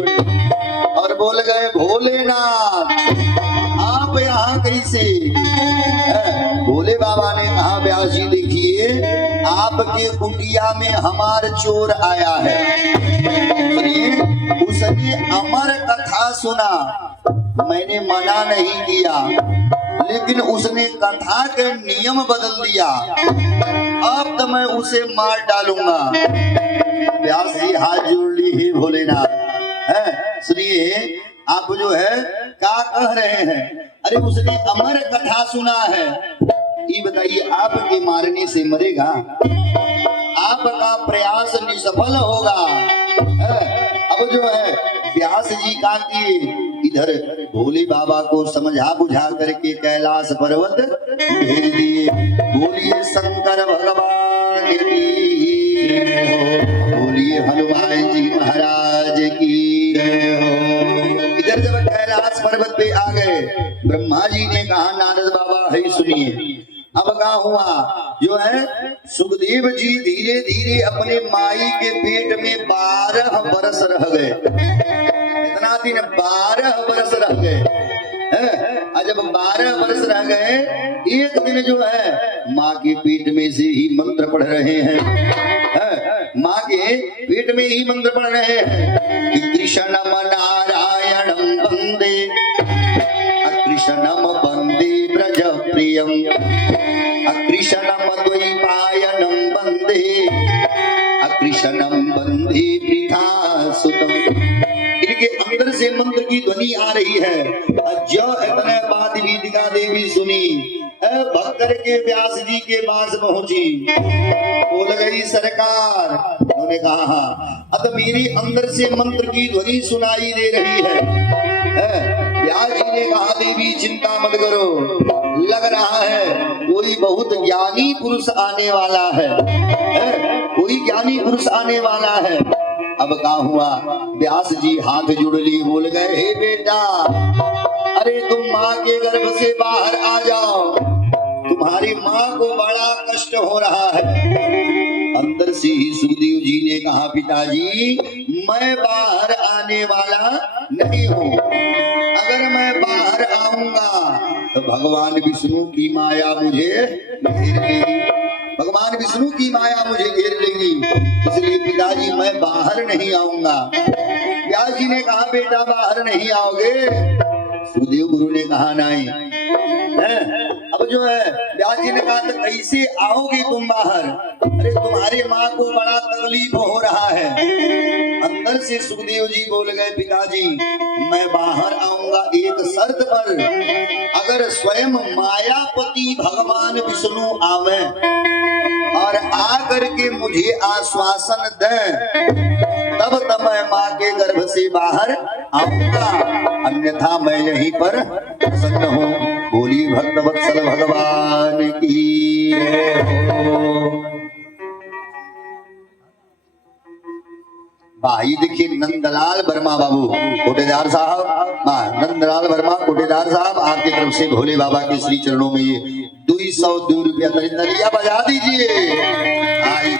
और बोल गए, भोलेनाथ आप यहाँ कैसे? भोले बाबा ने कहा, व्यास जी देखिए, आपके कुटिया में हमार चोर आया है। सुनिए, उसने अमर कथा सुना, मैंने मना नहीं किया, लेकिन उसने कथा के नियम बदल दिया। अब तो मैं उसे मार डालूंगा। व्यास जी हाथ जोड़ ली, हे भोलेनाथ। सुनिए, आप जो है क्या कह रहे हैं? अरे उसने अमर कथा सुना है, ये बताइए आपके मारने से मरेगा? आपका प्रयास निष्फल होगा। अब जो है व्यास जी का किए, इधर भोले बाबा को समझा बुझा करके कैलाश पर्वत भेज दिए। बोलिए शंकर भगवान की, बोलिए हनुमान जी महाराज की। इधर जब कैलाश पर्वत पे आ गए, ब्रह्मा जी ने कहा, नारद बाबा है सुनिए। अब क्या हुआ, जो है सुखदेव जी धीरे धीरे अपने माई के पेट में 12 बरस रह गए। इतना दिन 12 बरस रह गए। जब 12 बरस रह गए, एक दिन जो है माँ के पेट में से ही मंत्र पढ़ रहे हैं। माँ के पेट में ही मंत्र पढ़ रहे हैं। कृष्णम नारायणम वंदे, कृष्णम वंदे ब्रज प्रियम, कृष्णम द्वैपायनम वंदे, कृष्णम वंदे पृथासुतम। इनके अंदर से मंत्र की ध्वनि आ रही है। जो इतने बात बीटिका देवी सुनी, भक्त के व्यास जी के पास पहुंची, बोल गई, सरकार। उन्होंने कहा, अब मेरे अंदर से मंत्र की ध्वनि सुनाई दे रही है। व्यास जी ने कहा, देवी चिंता मत करो, लग रहा है कोई बहुत ज्ञानी पुरुष आने वाला है, कोई ज्ञानी पुरुष आने वाला है। अब क्या हुआ, व्यास जी हाथ जोड़ लिए, बोल गए, हे बेटा, अरे तुम माँ के गर्भ से बाहर आ जाओ, तुम्हारी माँ को बड़ा कष्ट हो रहा है। अंदर से ही सुखदेव जी ने कहा, पिताजी मैं बाहर आने वाला नहीं हूँ। अगर मैं बाहर आऊंगा तो भगवान विष्णु की माया मुझे घेर लेगी, भगवान विष्णु की माया मुझे घेर लेगी, इसलिए पिताजी मैं बाहर नहीं आऊंगा। व्यास जी ने कहा, बेटा बाहर नहीं आओगे? सुखदेव गुरु ने कहा, नहीं। अब जो है व्यास जी ने कहा, तो कैसे आओगे तुम बाहर? अरे तुम्हारी माँ को बड़ा तकलीफ हो रहा है। अंदर से सुखदेव जी बोल गए, पिताजी मैं बाहर आऊंगा एक शर्त पर, अगर स्वयं मायापति भगवान विष्णु आवे और आकर के मुझे आश्वासन दे, तब तब मैं माँ के गर्भ से बाहर आऊंगा, अन्यथा मैं यहीं पर प्रसन्न हूँ। बोली भक्त वत्सल भगवान की। भाई देखिए, नंदलाल वर्मा बाबू कोटेदार साहब, नंदलाल वर्मा कोटेदार साहब, आपकी तरफ से भोले बाबा के श्री चरणों में ये 202 रुपया तलिया बजा दीजिए। आई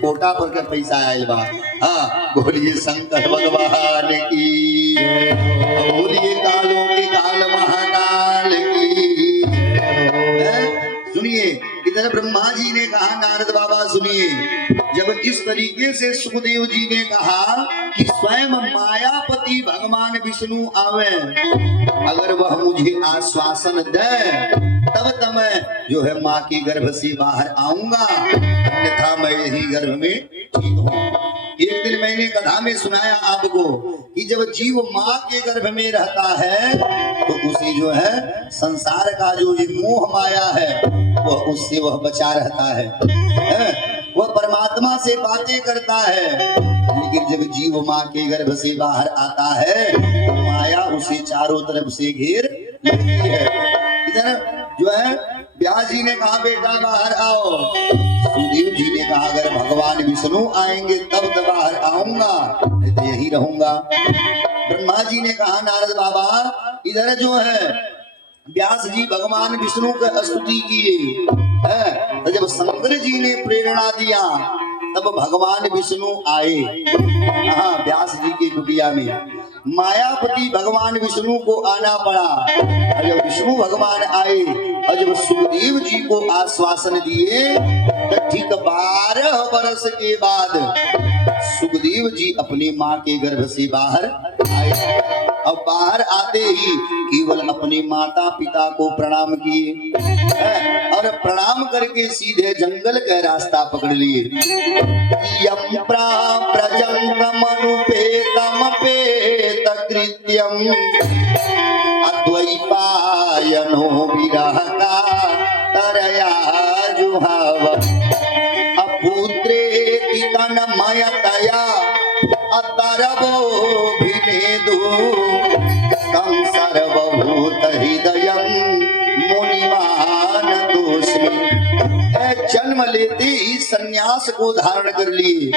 कोटा पर का पैसा आयल बा। हाँ, बोलिए शंकर भगवान की, बोलिए कालों के काल महाकाल की। सुनिए, इधर ब्रह्मा जी ने कहा, नारद बाबा सुनिए, जब इस तरीके से सुखदेव जी ने कहा कि स्वयं मायापति भगवान विष्णु आवे, अगर वह मुझे आश्वासन दे, तब मैं जो है माँ के गर्भ से बाहर आऊंगा, अन्यथा मैं यही गर्भ में ठीक हूँ। एक दिन मैंने कथा में सुनाया आपको कि जब जीव माँ के गर्भ में रहता है तो उसे जो है संसार का जो ये मोह माया है, वह बचा रहता है, वह परमात्मा से बातें करता है। लेकिन जब जीव माँ के गर्भ से बाहर आता है तो माया उसे चारों तरफ से घेर लेती है। इधर जो है व्यास जी ने कहा बेटा बाहर आओ, सुखदेव जी ने कहा अगर भगवान विष्णु आएंगे तब तो बाहर आऊंगा, नहीं तो यही रहूंगा। ब्रह्मा जी ने कहा नारद बाबा इधर जो है व्यास जी भगवान विष्णु का स्तुति किए, तो जब शंकर जी ने प्रेरणा दिया तब भगवान विष्णु आए। हाँ, व्यास जी की कुटिया में मायापति भगवान विष्णु को आना पड़ा। और जब विष्णु भगवान आए और जब सुखदेव जी को आश्वासन दिए तो ठीक 12 वर्ष के बाद सुखदेव जी अपनी माँ के गर्भ से बाहर आए। अब बाहर आते ही केवल अपने माता पिता को प्रणाम किए और प्रणाम करके सीधे जंगल का रास्ता पकड़ लिए। यम प्रजंतमनुपेतम पेत कृत्यम अद्वैपायनो विरह का तरया जुहाव अपुत्रेति तन्मयतया अतरवो भिनेदु तं सर्वभूत हृदयं मुनिमानतोऽस्मि। जन्म लेते ही सन्यास को धारण कर लिए,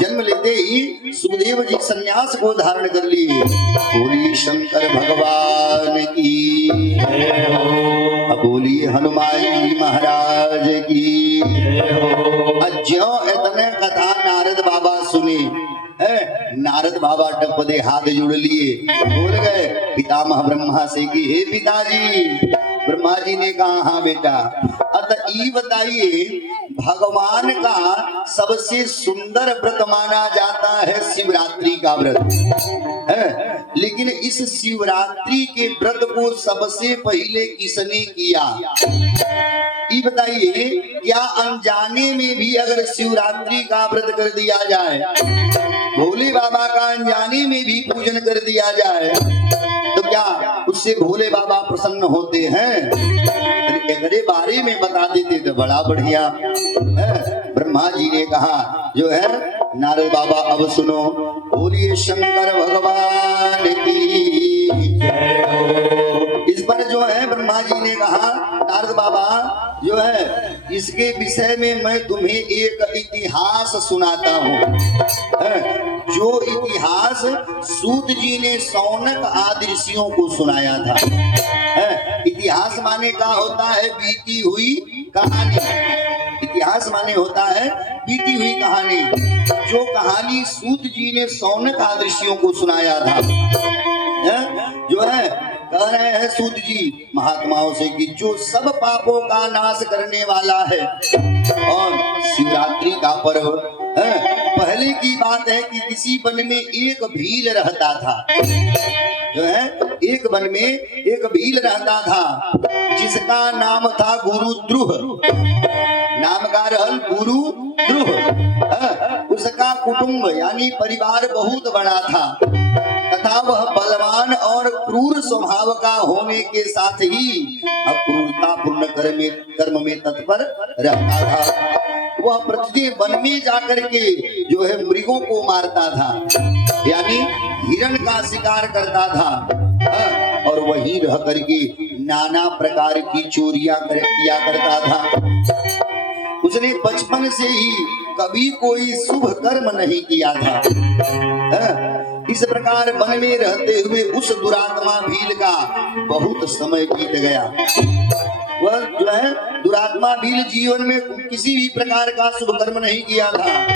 जन्म लेते ही सुखदेव जी सन्यास को धारण कर लिए। बोलिए शंकर भगवान की, बोलिए हनुमान जी महाराज की। ज्यों इतने कथा नारद बाबा सुने, नारद बाबा टपदे हाथ जोड़ लिए, बोल गए पितामह ब्रह्मा से कि हे पिताजी। ब्रह्मा जी ने कहा हाँ बेटा, अतः ये बताइए भगवान का सबसे सुंदर व्रत माना जाता है शिवरात्रि का व्रत है, लेकिन इस शिवरात्रि के व्रत को सबसे पहले किसने किया? ये बताइए क्या अनजाने में भी अगर शिवरात्रि का व्रत कर दिया जाए, भोले बाबा का अनजाने में भी पूजन कर दिया जाए तो क्या उससे भोले बाबा प्रसन्न होते हैं? एकरे बारे में बता देते तो बड़ा बढ़िया है। ब्रह्मा जी ने कहा जो है नारद बाबा अब सुनो, बोलिए शंकर भगवान की जय हो। इस पर जो है ब्रह्मा जी ने कहा नारद बाबा जो है इसके विषय में मैं तुम्हें एक इतिहास सुनाता हूँ, जो इतिहास सूत जी ने शौनक आदि ऋषियों को सुनाया था। इतिहास माने का होता है बीती हुई कहानी, इतिहास माने होता है बीती हुई कहानी। जो कहानी सूत जी ने शौनक आदि ऋषियों को सुनाया था, जो है कह रहे हैं सूत जी महात्माओं से कि जो सब पापों का नाश करने वाला है और शिवरात्रि का पर्व पहले की बात है कि किसी वन में एक भील रहता था, जो है एक वन में एक भील रहता था जिसका नाम था गुरुद्रुह, नाम का रहल गुरुद्रुह। उसका कुटुंब यानी परिवार बहुत बड़ा था तथा वह बलवान और क्रूर स्वभाव का होने के साथ ही अक्रूरतापूर्ण कर्म में तत्पर रहता था। वह प्रतिदिन वन में जाकर के जो है मृगों को मारता था, यानी हिरण का शिकार करता था और वहीं रह करके नाना प्रकार की चोरियां किया करता था। उसने बचपन से ही कभी कोई शुभ कर्म नहीं किया था। इस प्रकार वन में रहते हुए उस दुरात्मा भील का बहुत समय बीत गया। वह जो है दुरात्मा भील जीवन में किसी भी प्रकार का शुभ कर्म नहीं किया था,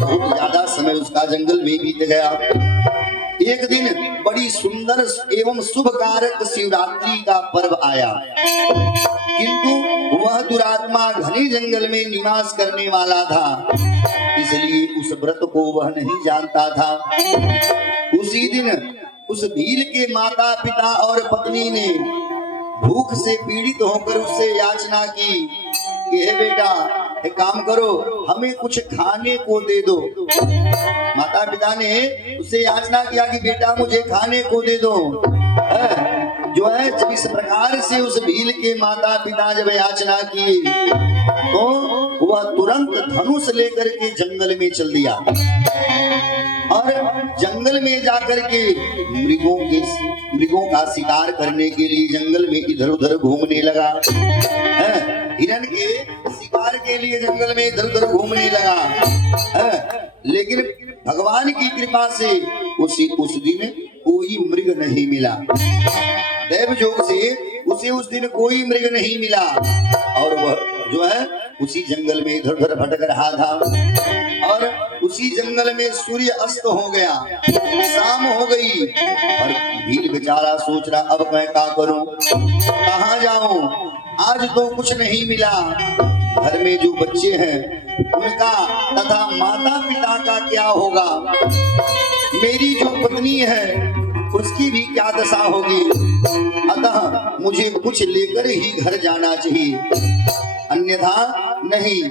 बहुत ज्यादा समय उसका जंगल में बीत गया। एक दिन बड़ी सुंदर एवं शुभ कारक शिवरात्रि का पर्व आया, किंतु वह दुरात्मा घने जंगल में निवास करने वाला था, इसलिए उस व्रत को वह नहीं जानता था। उसी दिन उस भील के माता पिता और पत्नी ने भूख से पीड़ित होकर उससे याचना की कि हे बेटा एक काम करो, हमें कुछ खाने को दे दो। माता पिता ने उससे याचना किया कि बेटा मुझे खाने को दे दो। जो है जब इस प्रकार से उस भील के माता पिता जब याचना की तो वह तुरंत धनुष लेकर के जंगल में चल दिया और जंगल में जाकर के मृगों का शिकार करने के लिए जंगल में इधर उधर घूमने लगा। हिरण के शिकार के लिए जंगल में इधर उधर घूमने लगा। लेकिन भगवान की कृपा से उस दिन कोई मृग नहीं मिला। दैव योग से उसे उस दिन कोई मृग नहीं मिला और वह जो है उसी जंगल में इधर उधर भटक रहा था और उसी जंगल में सूर्य अस्त हो गया, शाम हो गई और भील बेचारा सोच रहा अब मैं क्या करूं, कहां जाऊं, आज तो कुछ नहीं मिला। घर में जो बच्चे हैं उनका तथा माता पिता का क्या होगा, मेरी जो पत्नी है उसकी भी क्या दशा होगी, अतः मुझे कुछ लेकर ही घर जाना चाहिए, अन्यथा नहीं।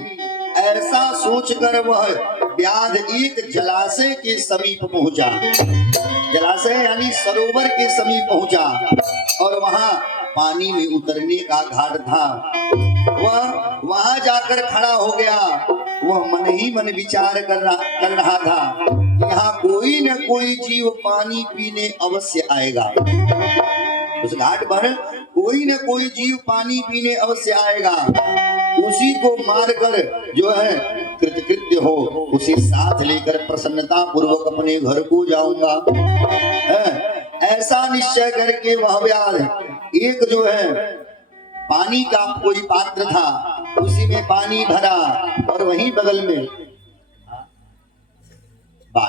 ऐसा सोचकर वह व्याध एक जलाशय के समीप पहुंचा, जलाशय यानी सरोवर के समीप पहुंचा और वहां पानी में उतरने का घाट था। वह वहां जाकर खड़ा हो गया। वह मन ही मन विचार कर रहा था, यहाँ कोई न कोई जीव पानी पीने अवश्य आएगा, उस घाट पर कोई न कोई जीव पानी पीने अवश्य आएगा, उसी को मारकर जो है कृतकृत्य हो उसे साथ लेकर प्रसन्नता पूर्वक अपने घर को जाऊंगा। ऐसा निश्चय करके वह व्याध एक जो है पानी का कोई पात्र था उसी में पानी भरा और वहीं बगल में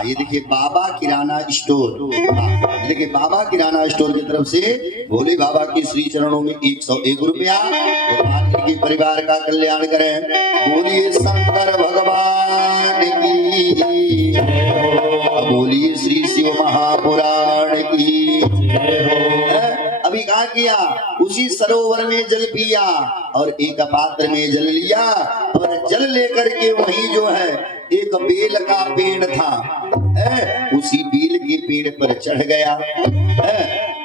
ये देखिए बाबा किराना स्टोर, देखिए बाबा किराना स्टोर की तरफ से भोले बाबा की श्री चरणों में 101 रुपया भगवान के परिवार का कल्याण करें। बोलिए शंकर भगवान की, बोलिए श्री शिव महापुराण की। अभी क्या किया, उसी सरोवर में जल पिया और एक पात्र में जल लिया और जल लेकर के वहीं जो है एक बेल का पेड़ था, उसी बेल के पेड़ पर चढ़ गया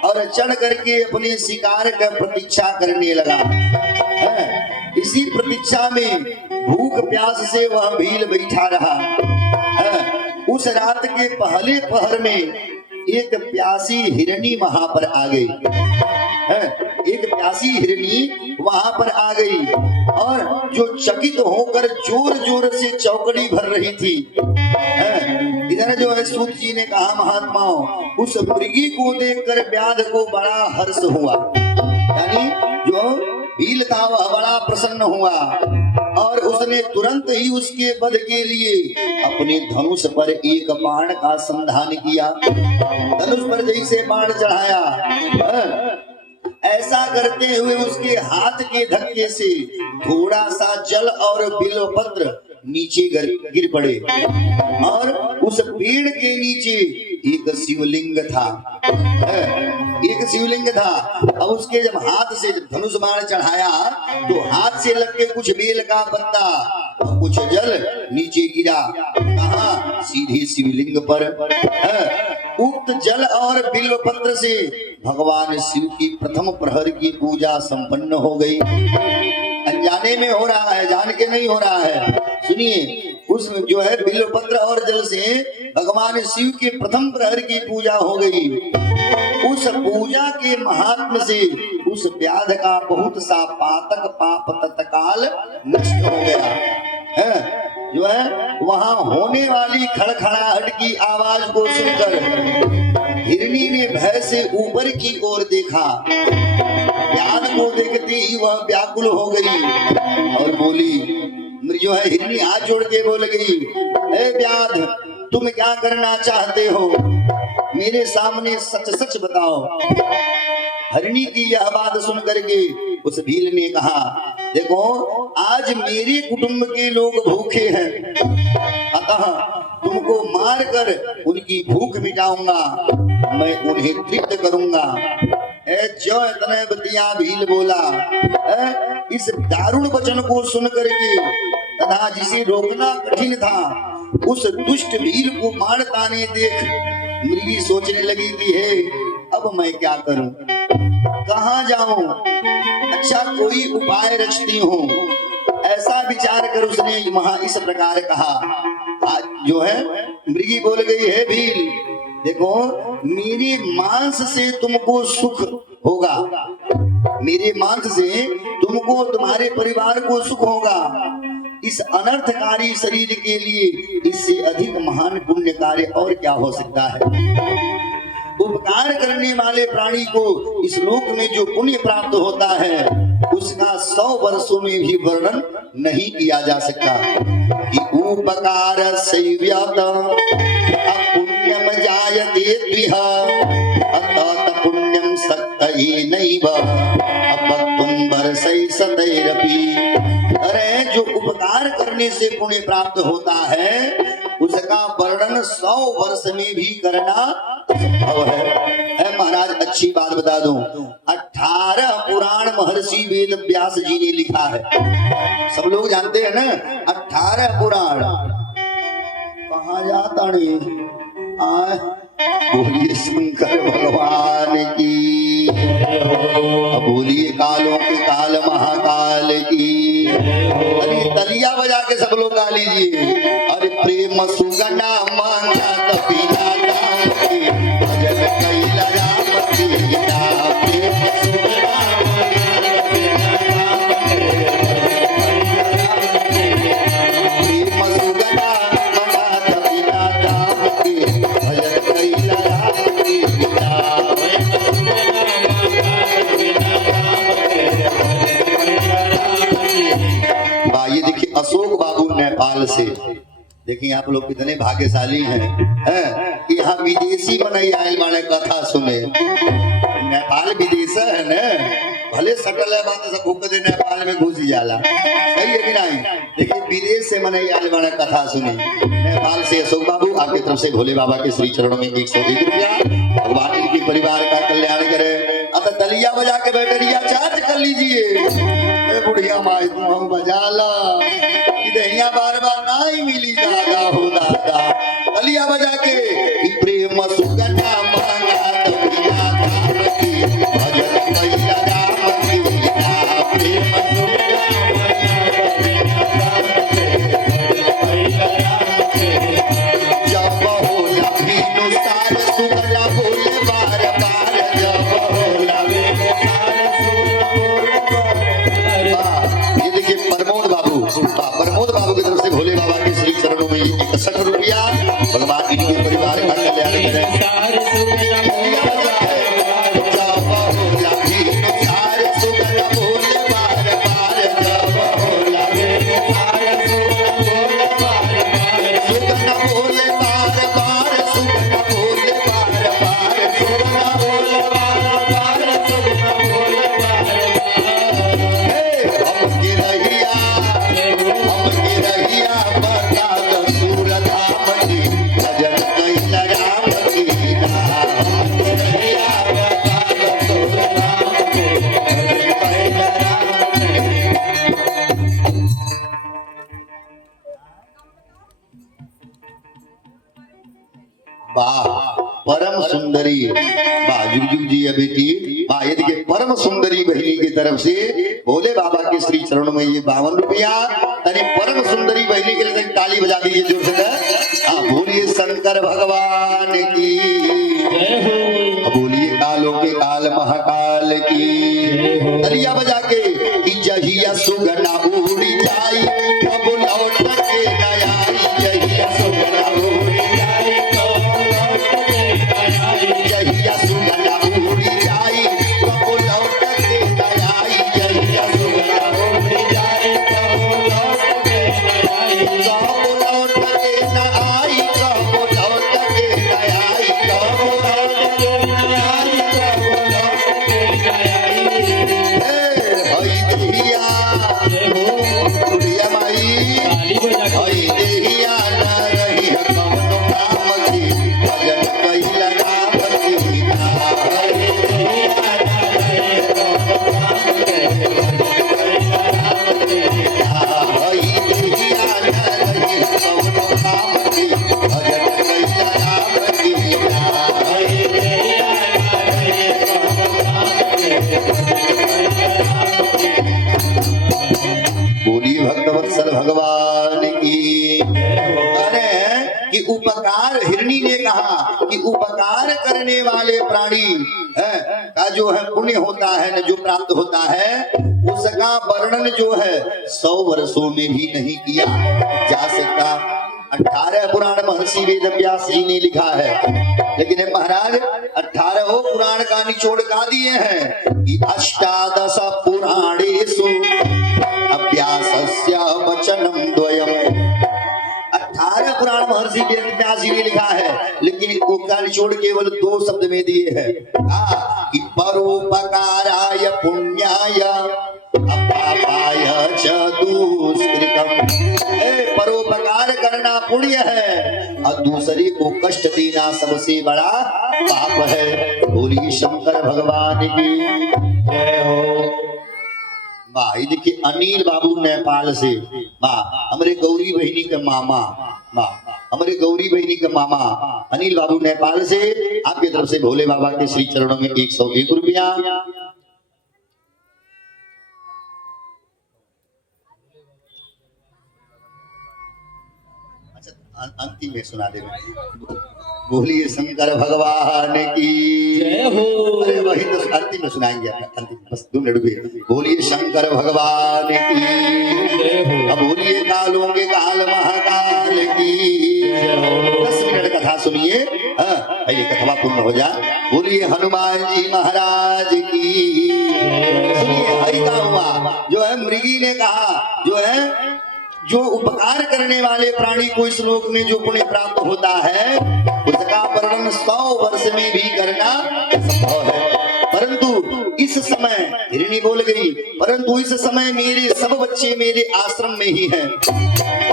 और चढ़ करके अपने शिकार का प्रतीक्षा करने लगा। इसी प्रतीक्षा में भूख प्यास से वह भील बैठा रहा। उस रात के पहले पहर में एक प्यासी हिरनी वहां पर आ गई, एक प्यासी हिरनी वहां पर आ गई और जो चकित होकर जोर जोर से चौकड़ी भर रही थी। इधर जो है सूत जी ने कहा महात्माओं, उस मृगी को देखकर व्याध को बड़ा हर्ष हुआ, यानी जो भील था वह बड़ा प्रसन्न हुआ और उसने तुरंत ही उसके वध के लिए अपने धनुष पर एक बाण का संधान किया। धनुष पर जैसे बाण चढ़ाया, ऐसा करते हुए उसके हाथ के धक्के से थोड़ा सा जल और बिल्वपत्र नीचे गिर पड़े और उस पेड़ के नीचे एक शिवलिंग था, एक शिवलिंग था। अब उसके जब हाथ से धनुष बाण चढ़ाया तो हाथ से लग के कुछ बेल का पत्ता और कुछ जल नीचे गिरा, कहा सीधे शिवलिंग पर। उक्त जल और बिल्व पत्र से भगवान शिव की प्रथम प्रहर की पूजा संपन्न हो गई। अनजाने में हो रहा है, जान के नहीं हो रहा है। सुनिए, उस जो है बिल्व पत्र और जल से भगवान शिव के प्रथम प्रहर की पूजा हो गई। उस पूजा के महात्म से उस व्याध का बहुत सा पातक पाप तत्काल नष्ट हो गया है। जो है वहां होने वाली खड़खड़ाहट की आवाज को सुनकर हिरनी ने भय से ऊपर की ओर देखा। व्याध को देखते ही वह व्याकुल हो गई और बोली, जो है हिरनी हाथ जोड़ के बोल गई, ए व्याध, तुम क्या करना चाहते हो, मेरे सामने सच सच बताओ। हरिणी की यह बात सुन करके उस भील ने कहा, देखो आज मेरे कुटुंब के लोग भूखे हैं, अतः तुमको मारकर उनकी भूख मिटाऊंगा, मैं उन्हें तृप्त करूंगा। जो इतने बतिया भील बोला। इस दारुण वचन को सुन करके तथा जिसे रोकना कठिन था उस दुष्ट भील को मारताने देख मृगी सोचने लगी कि हे अब मैं क्या करूं। कहाँ जाऊं, अच्छा कोई उपाय रचती हूँ। ऐसा विचार कर उसने वहां इस प्रकार कहा। आज जो है मृगी बोल गई है भील, देखो मेरे मांस से तुमको सुख होगा, मेरे मांस से तुमको तुम्हारे परिवार को सुख होगा। इस अनर्थकारी शरीर के लिए इससे अधिक महान पुण्य कार्य और क्या हो सकता है। उपकार करने वाले प्राणी को इस लोक में जो पुण्य प्राप्त होता है उसका 100 वर्षों में भी वर्णन नहीं किया जा सकता। कि उपकार सैव्यत अपुण्यम जायते द्विह अतत पुण्यम सक्तयेनैव अपत्तुं वर्षै सतैरपि। अरे जो उपकार करने से पुण्य प्राप्त होता है उसका वर्णन 100 वर्ष में भी करना संभव है। महाराज अच्छी बात बता दूं, 18 पुराण महर्षि वेद व्यास जी ने लिखा है। सब लोग जानते हैं ना 18 पुराण। कहाँ जाता नहीं आए, बोलिए शंकर भगवान की, बोलिए कालों के काल महाकाल की। अरे तलिया बजा के सब लोग गा लीजिए। अरे प्रेम सुगना मांगा कपिला दाम के भजन कैला राम सीता। प्रेम सुगना मांगा कपिला दाम के प्रेम सुगना मांगा कपिला दाम के भजन कैला राम सीता। ये देखिए अशोक बाबू नेपाल से, देखिए आप लोग कितने भाग्यशाली हैं कि यहाँ विदेशी मनई आयल माने कथा सुने। नेपाल विदेश है न, भले सटल है बात सब भूख दे नेपाल में घुस जाला, सही है कि नहीं। देखिए विदेश से मनई आयल माने कथा सुने। नेपाल से अशोक बाबू, आपकी तरफ से भोले बाबा के श्री चरणों में 101 रुपया। भगवान इनके परिवार का कल्याण करे। अब दलिया बजा के बैटरिया चार्ज कर लीजिए। बुढ़िया माई तुम हम बजा ला, दहिया बार बार नहीं मिली दादा हो दादा। दलिया बजा के प्रेम सुगना मांगा कपिला दाम के भजन कैला राम सीता। प्रेम सुगना मांगा कपिला दाम के भजन कैला राम सीता। जब होला बिनु सार सुगना बोले बार बार, जब होला बिनु सार सुगना बोले बार बार। ये देखिए प्रमोद बाबू, प्रमोद बाबू की तरफ से भोले बाबा के श्री चरणों में 61 रुपया। भगवान इनके परिवार का कल्याण करें। परम सुंदरी जुग जुग जी बेटी। ये देखिए परम सुंदरी बहिनी की तरफ से भोले बाबा के श्री चरणों में ये 52 रुपया। यानी परम सुंदरी बहिनी के लिए ताली बजा दीजिए जोर से। हाँ बोलिए शंकर भगवान की, बोलिए कालों के काल महाकाल की। तालियां बजा के जहिया सुगना उड़ी जाई अब लौट के न आई। जहिया सुगना उड़ी जाई जहिया सुगना उड़ी जाई कब लौट के न आई। जहिया सुगना उड़ी जाई कब लौट के न आई। कब लौट के न आई, कब लौट के भगवान की। अरे कि उपकार, हिरणी ने कहा कि उपकार करने वाले प्राणी का जो है पुण्य होता है न, जो प्राप्त होता है, उसका वर्णन जो है 100 वर्षों में भी नहीं किया जा सकता। 18 पुराण महर्षि वेद व्यास जी ने लिखा है, लेकिन महाराज 18 पुराण का निचोड़ का दिए हैं कि 18 पुराणेषु अव्यासस्य वचनम द्वयम्। 18 पुराण महर्षि वेद व्यास जी ने लिखा है, लेकिन उसका निचोड़ केवल 2 शब्द में दिए हैं कि परोपकाराय पुण्याय अपापाय च दुष्कृतम्। परोपकार करना पुण्य है और दूसरे को कष्ट देना सबसे बड़ा पाप है। बोलिए शंकर भगवान की जय हो। भाई देखिए अनिल बाबू नेपाल से, हमारे गौरी बहनी के मामा, हमारे गौरी बहनी के मामा अनिल बाबू नेपाल से आपकी तरफ से भोले बाबा के श्री चरणों में 101 रुपया। अंतिम में सुना दे। बोलिए शंकर भगवान की जय हो। अरे वही तो अंतिम में सुनाएंगे, अंतिम बस 2 मिनट भी। बोलिए शंकर भगवान की जय हो। अब बोलिए कालों के काल महाकाल की जय हो। 10 मिनट कथा सुनिए, पहले कथा पूर्ण हो जाए। बोलिए हनुमान जी महाराज की। सुनिए हरि का हुआ जो है, मृगी ने कहा जो है जो उपकार करने वाले प्राणी को इस लोक में जो पुण्य प्राप्त होता है, उसका वर्णन 100 वर्ष में भी करना संभव है। परंतु इस समय हिरणी बोल गई, परंतु इस समय मेरे सब बच्चे मेरे आश्रम में ही हैं।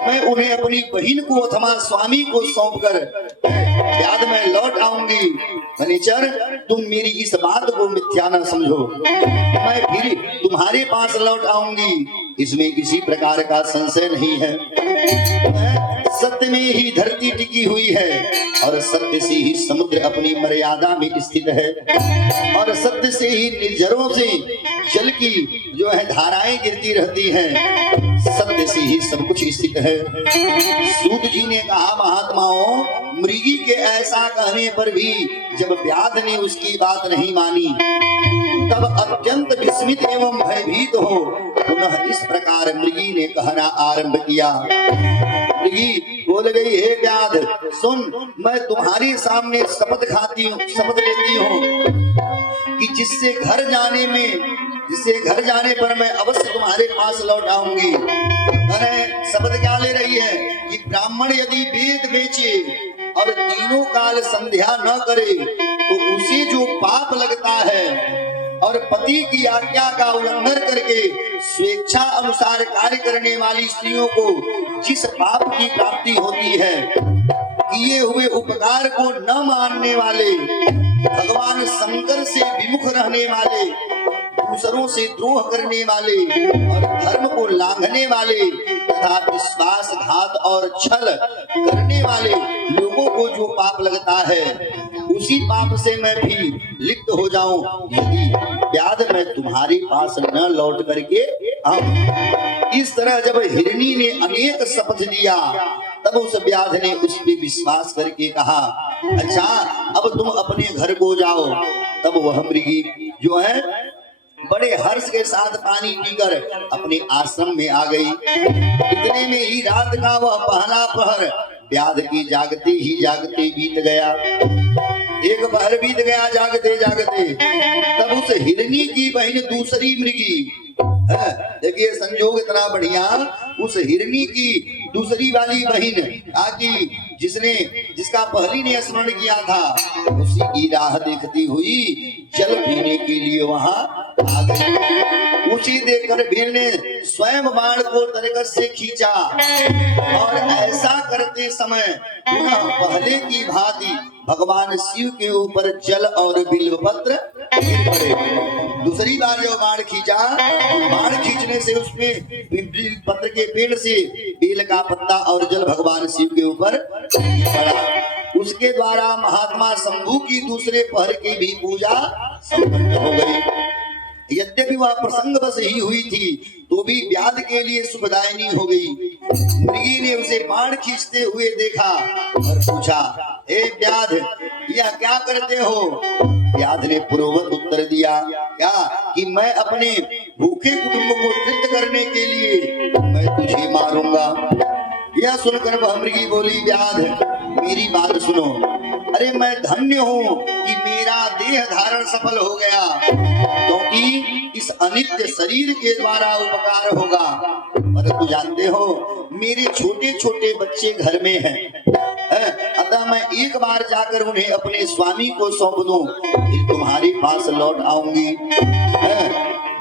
मैं उन्हें अपनी बहन को अथवा स्वामी को सौंपकर बाद में लौट आऊंगी। मनीचर तुम मेरी इस बात को मिथ्या न समझो, मैं फिर तुम्हारे पास लौट आऊंगी, इसमें किसी प्रकार का संशय नहीं है। सत्य में ही धरती टिकी हुई है और सत्य से ही समुद्र अपनी मर्यादा में स्थित है और सत्य से ही निर्झरों से जल की जो है धाराएं गिरती रहती हैं। सत्य से ही सब कुछ स्थित है। सूत जी ने कहा महात्माओं, मृगी के ऐसा कहने पर भी जब व्याध ने उसकी बात नहीं मानी, तब अत्यंत विस्मित एवं भयभीत हो पुनः इस प्रकार मृगी ने कहना आरंभ किया। मृगी बोल गई, हे व्याध सुन, मैं तुम्हारे सामने शपथ लेती हूँ कि जिससे घर जाने पर मैं अवश्य तुम्हारे पास लौट आऊंगी। अरे शपथ क्या ले रही है कि ब्राह्मण यदि वेद बेचे और तीनों काल संध्या न करे तो उसे जो पाप लगता है और पति की आज्ञा का उल्लंघन करके स्वेच्छा अनुसार कार्य करने वाली स्त्रियों को जिस पाप की प्राप्ति होती है, किए हुए उपकार को न मानने वाले, भगवान शंकर से विमुख रहने वाले, दूसरों से द्रोह करने वाले और धर्म को लांघने वाले तथा विश्वासघात और छल करने वाले लोगों को जो पाप लगता है, उसी पाप से मैं भी लिप्त हो जाऊं यदि व्याध मैं तुम्हारे पास न लौट करके आऊं। इस तरह जब हिरणी ने अनेक शपथ दिया, तब उस व्याध ने उस पर विश्वास करके कहा, अच्छा अब तुम अपने घर को जाओ। तब वह मृगी जो है बड़े हर्ष के साथ पानी पीकर अपने आश्रम में आ गई। इतने में ही रात का वह पहला पहर व्याध की जागते ही जागते बीत गया। एक पहर बीत गया जागते जागते। तब उस हिरणी की बहन दूसरी मृगी, देखिए संयोग इतना बढ़िया, उस हिरणी की दूसरी वाली बहन आकी जिसका पहली ने स्मरण किया था, उसी की राह देखती हुई जल पीने के लिए वहां आ गई। उसी देखकर भीड़ ने स्वयं बाण को तरकस से खींचा और ऐसा करते समय पुनः पहले की भांति भगवान शिव के ऊपर जल और बिल्वपत्र गिर पड़े। दूसरी बार जो बाण खींचा, बाण खींचने से उसमें बिल्वपत्र के पेड़ से बेल का पत्ता और जल भगवान शिव के ऊपर पड़ा। उसके द्वारा महात्मा शंभू की दूसरे पहर की भी पूजा संपन्न हो गई। यद्यपि वह प्रसंग बस ही हुई थी तो भी व्याध के लिए सुखदायिनी हो गई। मृगी ने उसे बाण खींचते हुए देखा और पूछा, हे व्याध, यह क्या करते हो? व्याध ने पूर्ववत उत्तर दिया, क्या कि मैं अपने भूखे कुटुंब को तृप्त करने के लिए मैं तुझे मारूंगा। यह सुनकर वह मृगी बोली, व्याध, मेरी बात सुनो। अरे मैं धन्य हूँ कि मेरा देह धारण सफल हो गया, क्योंकि इस अनित्य शरीर के द्वारा उपकार होगा। परंतु जानते हो, मेरे छोटे छोटे बच्चे घर में हैं, अतः मैं एक बार जाकर उन्हें अपने स्वामी को सौंप दूं, फिर तुम्हारे पास लौट आऊंगी।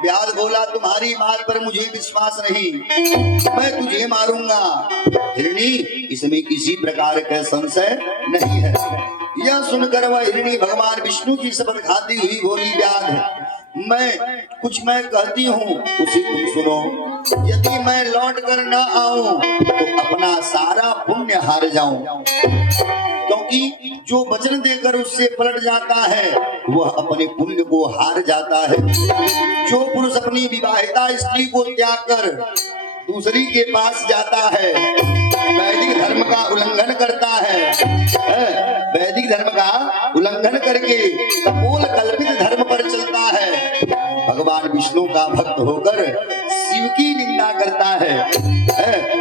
व्याध बोला, तुम्हारी बात पर मुझे विश्वास नहीं, मैं तुझे मारूंगा। हिरणी, इसमें किसी प्रकार का संशय नहीं है। यह सुनकर वह हिरणी भगवान विष्णु की शपथ खाती हुई बोली, व्याध, मैं कहती हूँ उसे तुम सुनो। यदि मैं लौट कर न आऊं तो अपना सारा पुण्य हार जाऊं, क्योंकि जो वचन देकर उससे पलट जाता है वह अपने पुण्य को हार जाता है। जो पुरुष अपनी विवाहिता स्त्री को त्याग कर दूसरी के पास जाता है, वैदिक धर्म का उल्लंघन करता है, वैदिक धर्म का उल्लंघन करके कपोल कल्पित धर्म पर चलता है, भगवान विष्णु का भक्त होकर शिव की निंदा करता है,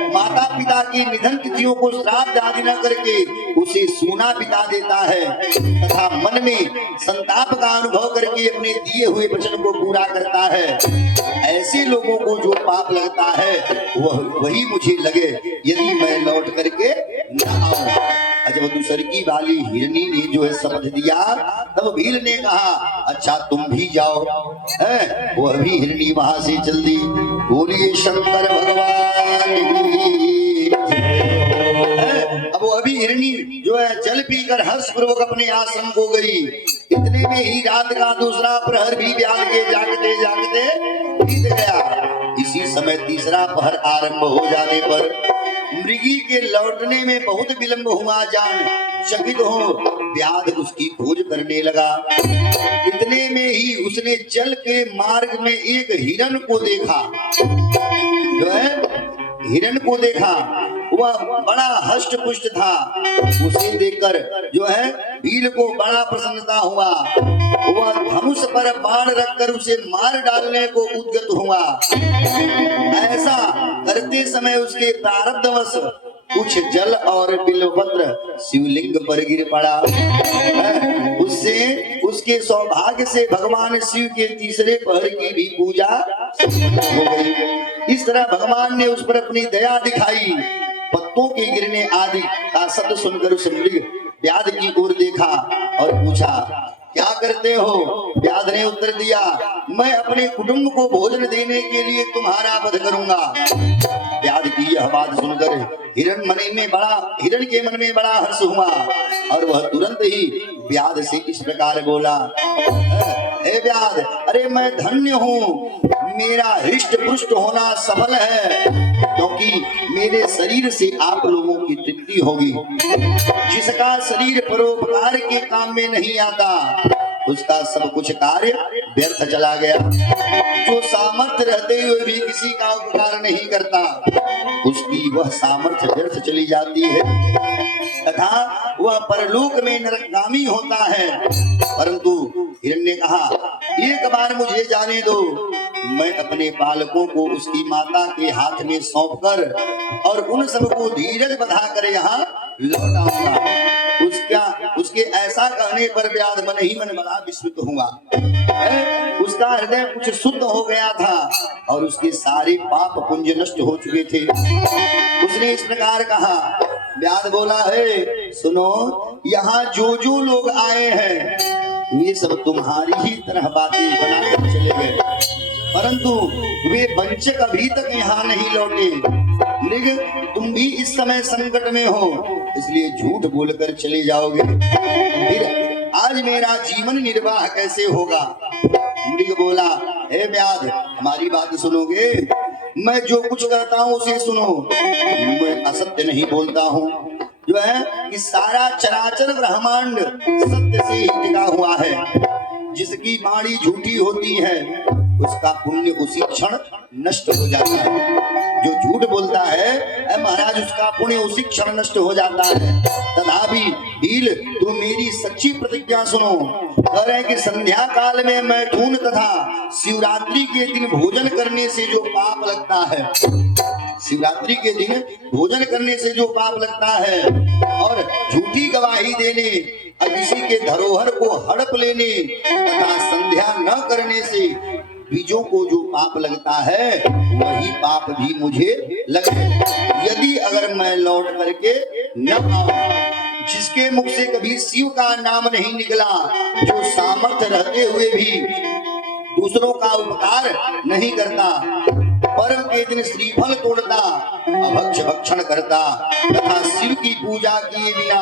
माता पिता की निधन तिथियों को श्राद्ध आदि न करके उसे सूना बिता देता है, तथा मन में संताप का अनुभव करके अपने दिए हुए वचन को पूरा करता है, ऐसे लोगों को जो पाप लगता है वही मुझे लगे यदि मैं लौट करके न आऊं। जब दूसरी वाली हिरनी ने जो है शपथ दिया, तब भील ने कहा, अच्छा तुम भी जाओ। वह भी हिरनी वहां से चल दी। बोलिए शंकर भगवान की। अब वो अभी हिरनी जो है जल पीकर हर्ष पूर्वक अपने आश्रम को गई। इतने में ही रात का दूसरा प्रहर भी व्याध के जागते जागते बीत गया। इसी समय तीसरा पहर आरंभ हो जाने पर मृगी के लौटने में बहुत विलंब हुआ। जान चकित हो व्याध उसकी खोज करने लगा। इतने में ही उसने जल के मार्ग में एक हिरण को देखा। जो है हिरण को देखा, वह बड़ा हष्ट पुष्ट था। उसे देखकर जो है भील को बड़ा प्रसन्नता हुआ। वह धनुष पर बाण रखकर उसे मार डालने को उद्यत हुआ। ऐसा करते समय उसके प्रारब्धवश कुछ जल और बिल्वपत्र शिवलिंग पर गिर पड़ा। उससे उसके सौभाग्य से भगवान शिव के तीसरे पहर की भी पूजा हो गई। इस तरह भगवान ने उस पर अपनी दया दिखाई। पत्तों के गिरने आदि का शब्द सुनकर उस मृग व्याध की ओर देखा और पूछा, क्या करते हो? व्याध ने उत्तर दिया, मैं अपने कुटुंब को भोजन देने के लिए तुम्हारा वध करूंगा। व्याध की यह बात सुनकर हिरण के मन में बड़ा हर्ष हुआ और वह तुरंत ही व्याध से इस प्रकार बोला, हे व्याध, अरे मैं धन्य हूँ, मेरा हृष्ट पुष्ट होना सफल है, क्योंकि मेरे शरीर से आप लोगों की तृप्ति होगी। जिसका शरीर परोपकार के काम में नहीं आता उसका सब कुछ कार्य व्यर्थ चला गया। जो सामर्थ्य रहते हुए भी किसी का उपकार नहीं करता उसकी वह सामर्थ्य व्यर्थ चली जाती है तथा वह परलोक में नरकगामी होता है। परंतु हिरण ने कहा, एक बार मुझे जाने दो, मैं अपने बालकों को उसकी माता के हाथ में सौंपकर और उन सबको धीरज बधाकर यहाँ लौट आऊंगा। उसके ऐसा कहने पर व्याध मन ही मन बड़ा विस्मित हुआ। उसका हृदय कुछ शुद्ध हो गया था और उसके सारे पाप पुंज नष्ट हो चुके थे। उसने इस प्रकार कहा। व्याध बोला, है सुनो, यहाँ जो जो लोग आए हैं ये सब तुम्हारी ही तरह बातें बनाकर चले गए, परंतु वे वंचक अभी तक यहाँ नहीं लौटे। मृग, तुम भी इस समय संकट में हो, इसलिए झूठ बोलकर चले जाओगे, फिर आज मेरा जीवन निर्वाह कैसे होगा? मृग बोला, हे व्याध, हमारी बात सुनोगे? मैं जो कुछ कहता हूँ उसे सुनो। मैं असत्य नहीं बोलता हूँ। जो है कि सारा चराचर ब्रह्मांड सत्य से ही टिका हुआ है। जिसकी वाणी झूठी होती है उसका पुण्य उसी क्षण नष्ट हो जाता है। जो झूठ बोलता है महाराज उसका पुण्य उसी क्षण नष्ट हो जाता है। तथापि भील तू मेरी सच्ची प्रतिज्ञा सुनो। कह रहे कि संध्या काल में मैथुन तथा शिवरात्रि के दिन भोजन करने से जो पाप लगता है, शिवरात्रि के दिन भोजन करने से जो पाप लगता है, और झूठी गवाही देने और किसी के धरोहर को हड़प लेने तथा संध्या न करने से बीजों को जो पाप लगता है वही पाप भी मुझे लगे। यदि अगर मैं लौट करके न आऊं, जिसके मुख से कभी शिव का नाम नहीं निकला, जो सामर्थ्य रहते हुए भी दूसरों का उपकार नहीं करता, पर्व के दिन श्रीफल तोड़ता, अभक्ष भक्षण करता तथा शिव की पूजा किए बिना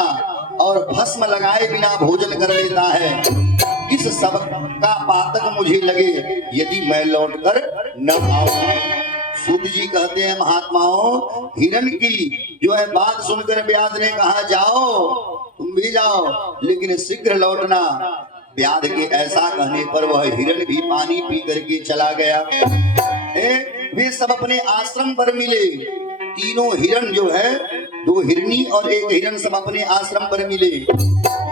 और भस्म लगाए बिना भोजन कर लेता है, इस सब का पातक मुझे लगे यदि मैं लौटकर न आऊं। सूत जी कहते हैं महात्माओं, हिरण की जो है बात सुनकर व्याध ने कहा जाओ तुम भी जाओ लेकिन शीघ्र लौटना। व्याध के ऐसा कहने पर वह हिरण भी पानी पी करके चला गया। वे सब अपने आश्रम पर मिले। तीनों हिरण जो है, दो हिरनी और एक हिरण, सब अपने आश्रम पर मिले।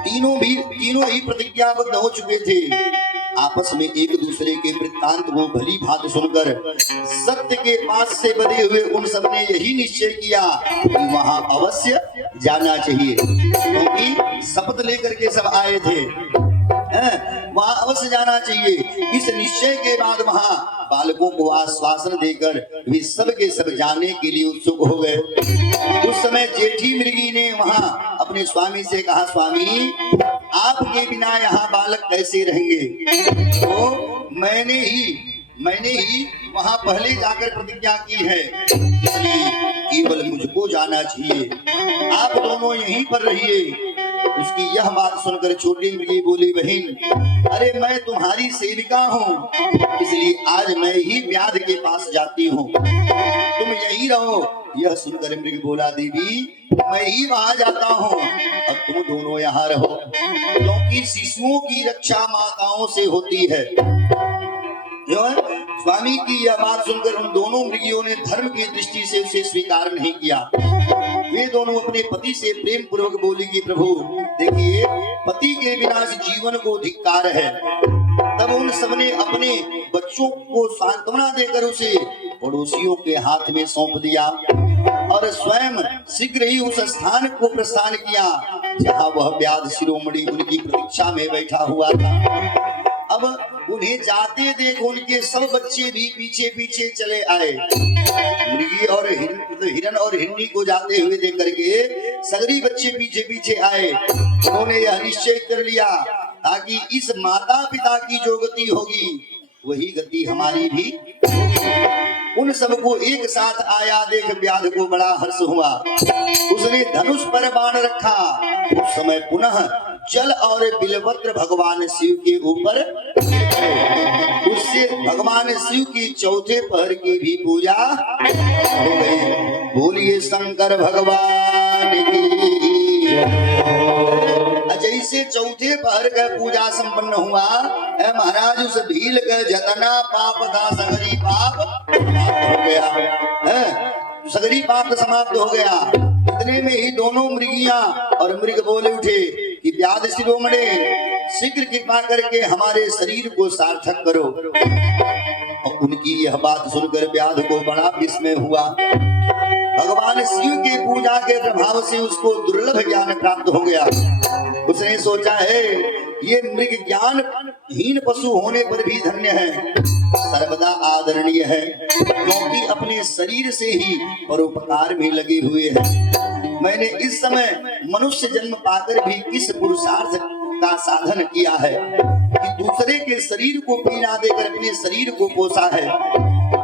तीनों ही प्रतिज्ञाबद्ध हो चुके थे। आपस में एक दूसरे के वृत्तांत को भली भांति सुनकर सत्य के पास से बधे हुए उन सब ने यही निश्चय किया कि वहां अवश्य जाना चाहिए, क्योंकि शपथ लेकर के सब आए थे, वहां अवश्य जाना चाहिए। इस निश्चय के बाद वहां बालकों को आश्वासन देकर वे सब के सब जाने के लिए उत्सुक हो गए। उस समय जेठी मृगी ने वहां अपने स्वामी से कहा, स्वामी आपके बिना यहाँ बालक कैसे रहेंगे? तो मैंने ही वहां पहले जाकर प्रतिज्ञा की है, इसलिए केवल मुझको जाना चाहिए, आप दोनों यहीं पर रहिए। उसकी यह बात सुनकर छोटी मृगी बोली, बहन अरे मैं तुम्हारी सेविका हूँ, इसलिए आज मैं ही व्याध के पास जाती हूँ, तुम यहीं रहो। यह सुनकर मृग बोला, देवी मैं ही वहां जाता हूँ और तुम दोनों यहाँ रहो, क्योंकि शिशुओं की रक्षा माताओं से होती है। जो है स्वामी की यह बात सुनकर उन दोनों मृगियों ने धर्म की दृष्टि से उसे स्वीकार नहीं किया। वे दोनों अपने पति से प्रेम पूर्वक बोली कि प्रभु देखिए, पति के बिना इस जीवन को धिक्कार है। तब उन सबने अपने बच्चों को सांत्वना देकर उसे पड़ोसियों के हाथ में सौंप दिया और स्वयं शीघ्र ही उस स्थान को प्रस्थान किया जहाँ वह व्याध शिरोमणि उनकी प्रतीक्षा में बैठा हुआ था। अब उन्हें जाते देख उनके सब बच्चे भी पीछे पीछे चले आए। मृगी और हिरण और हिरनी को जाते हुए देख करके सगरी बच्चे पीछे पीछे आए। उन्होंने यह निश्चय कर लिया ताकि इस माता पिता की जो गति होगी वही गति हमारी भी होगी। उन सबको एक साथ आया देख व्याध को बड़ा हर्ष हुआ। उसने धनुष पर बाण रखा। उस समय पुनः जल और बिलवत्र भगवान शिव के ऊपर, उससे भगवान शिव की चौथे पहर की भी पूजा हो गई। बोलिए शंकर भगवान की। जैसे चौथे पहर का पूजा संपन्न हुआ है महाराज, उस भील का जतना पाप था सगरी पाप समाप्त हो गया है, सगरी पाप समाप्त हो गया। इतने में ही दोनों मृगियां और मृग बोले उठे कि व्याध शिरोमणि शीघ्र कृपा करके हमारे शरीर को सार्थक करो। और उनकी यह बात सुनकर व्याध को बड़ा विस्मय हुआ। भगवान शिव के पूजा के प्रभाव से उसको दुर्लभ ज्ञान प्राप्त हो गया। उसने सोचा है ये मृग ज्ञान हीन पशु होने पर भी धन्य है, सर्वदा आदरणीय है, क्योंकि अपने शरीर से ही परोपकार में लगे हुए हैं। मैंने इस समय मनुष्य जन्म पाकर भी किस पुरुषार्थ का साधन किया है कि दूसरे के शरीर को पीड़ा देकर अपने शरीर को पोसा है।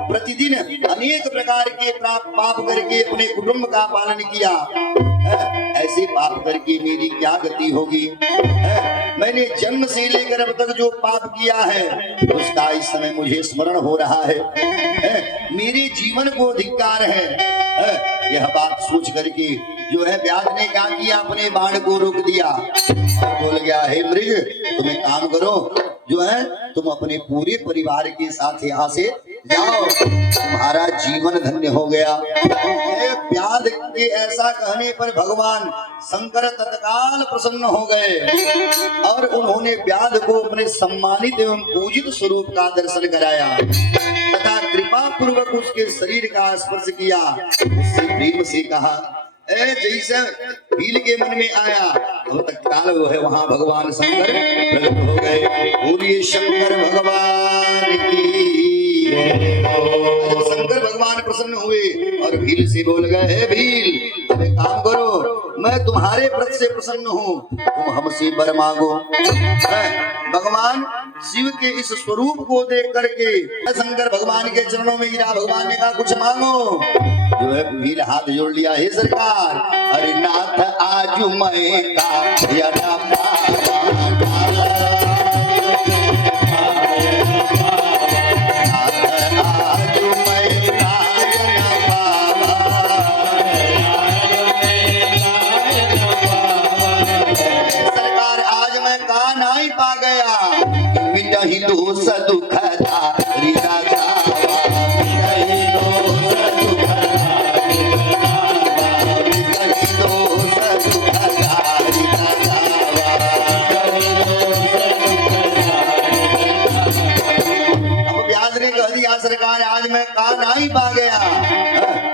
प्रतिदिन अनेक प्रकार के पाप करके अपने कुटुंब का पालन किया। ऐसे पाप करके मेरी क्या गति होगी? मैंने जन्म से लेकर अब तक जो पाप किया है उसका इस समय मुझे स्मरण हो रहा है। मेरे जीवन को धिक्कार है। यह बात सोच करके जो है व्याध ने क्या किया, अपने बाण को रोक दिया और बोल गया, हे मृग तुम एक काम करो, जो है तुम अपने पूरे परिवार के साथ यहाँ से जाओ, तुम्हारा जीवन धन्य हो गया। व्याध के ऐसा कहने पर भगवान शंकर तत्काल प्रसन्न हो गए और उन्होंने व्याध को अपने सम्मानित एवं पूजित स्वरूप का दर्शन कराया तथा कृपा पूर्वक उसके शरीर का स्पर्श किया। उससे प्रेम से कहा, जैसे भील के मन में आया तो तत्काल वो है वहां भगवान शंकर प्रकट हो गए। बोलिए शंकर भगवान की। शंकर भगवान प्रसन्न हुए और भील से बोल गए, हे भील अब एक काम करो, मैं तुम्हारे व्रत से प्रसन्न हूँ, तुम हमसे वर मांगो। भगवान शिव के इस स्वरूप को देख करके शंकर भगवान के चरणों में गिरा। भगवान ने कहा कुछ मांगो। जो है भील हाथ जोड़ लिया, हे सरकार, अरे नाथ आज मैं का यदा दोष दुख सरकार आज मैं कहा नहीं पा गया,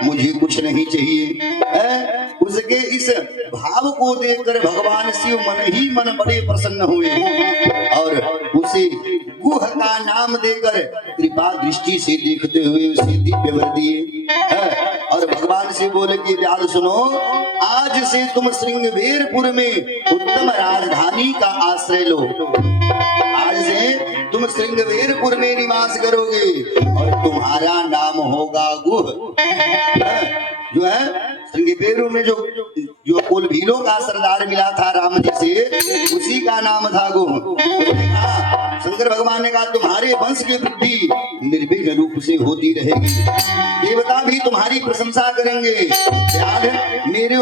मुझे कुछ नहीं चाहिए। उसके इस भाव को देखकर भगवान शिव मन ही मन बड़े प्रसन्न हुए और उसे गुह का नाम देकर कृपा दृष्टि से देखते हुए उसे दिव्य वर दिए। और भगवान शिव बोले कि व्याध सुनो, आज से तुम श्रृंगवेरपुर में उत्तम राजधानी का आश्रय लो। आज से तुम श्रृंगवेरपुर में निवास करोगे और तुम्हारा नाम होगा गुह। जो है श्रृंगवेरपुर में जो कुल भीलों का सरदार मिला था राम जी से, उसी का नाम था गुह। शंकर भगवान ने कहा तुम्हारे वंश की वृद्धि निर्विघ्न रूप से होती रहेगी, देवता भी तुम्हारी प्रशंसा करेंगे। मेरे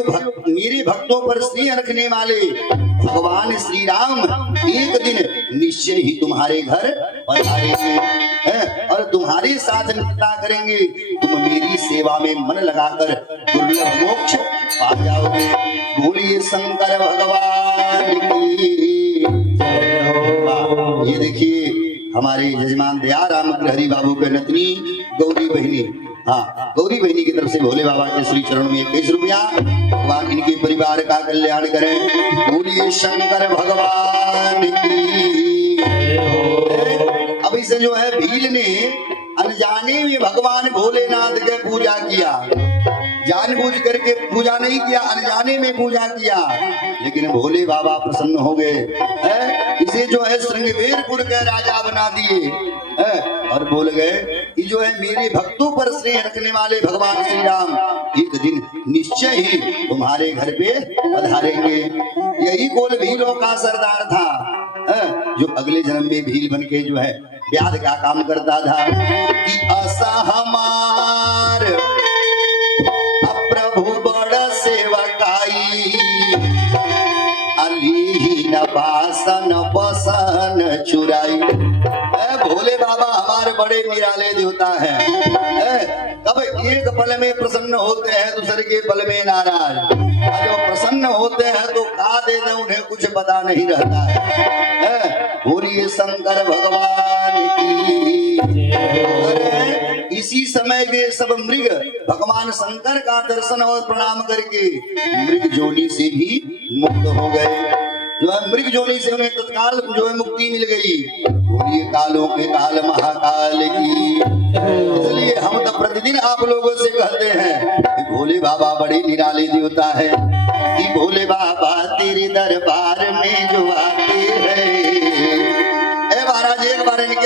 भक्तों पर स्नेह रखने वाले भगवान श्री राम एक दिन निश्चय ही तुम्हारे घर पधारेंगे और तुम्हारे साथ मित्रता करेंगे। तुम मेरी सेवा में मन लगाकर दुर्लभ मोक्ष पा जाओगे। बोलिए शंकर भगवान की। ये देखिए हमारे जजमान दया राम हरि बाबू के नतनी गौरी बहनी, हाँ गौरी बहनी की तरफ से भोले बाबा के श्री चरण में 21 रुपया। भगवान इनके परिवार का कल्याण करें। बोलिए शंकर भगवान की। अब इसे जो है भील ने अनजाने में भगवान भोलेनाथ के पूजा किया, जानबूझ करके पूजा नहीं किया, अनजाने में पूजा किया, लेकिन भोले बाबा प्रसन्न हो गए। इसे जो है श्रृंगवेरपुर के राजा बना दिए और बोल गए कि जो है मेरे भक्तों पर स्नेह रखने वाले भगवान श्री राम एक दिन निश्चय ही तुम्हारे घर पे पधारेंगे। यही कोल भीलों का सरदार था जो अगले जन्म में भील बन के जो है व्याध का काम करता था कि ऐसा हमार प्रभु बड़ सेवकाई अली न बासन बसन चुराई। भोले बाबा हमारे बड़े निराले देवता हैं। कब एक पल में प्रसन्न होते हैं दूसरे के पल में नाराज। जब प्रसन्न होते हैं तो खा देते उन्हें कुछ पता नहीं रहता है। बोलिए शंकर भगवान की। इसी समय वे सब मृग भगवान शंकर का दर्शन और प्रणाम करके मृग जोनी से भी मुक्त हो गए। जो है मृग जोनी से उन्हें तत्काल जो है मुक्ति मिल गई। बोलिए कालों के काल महाकाल की। इसलिए हम तो प्रतिदिन आप लोगों से कहते हैं कि भोले बाबा बड़े निराले देवता है, कि भोले बाबा तेरे दरबार में जो आते हैं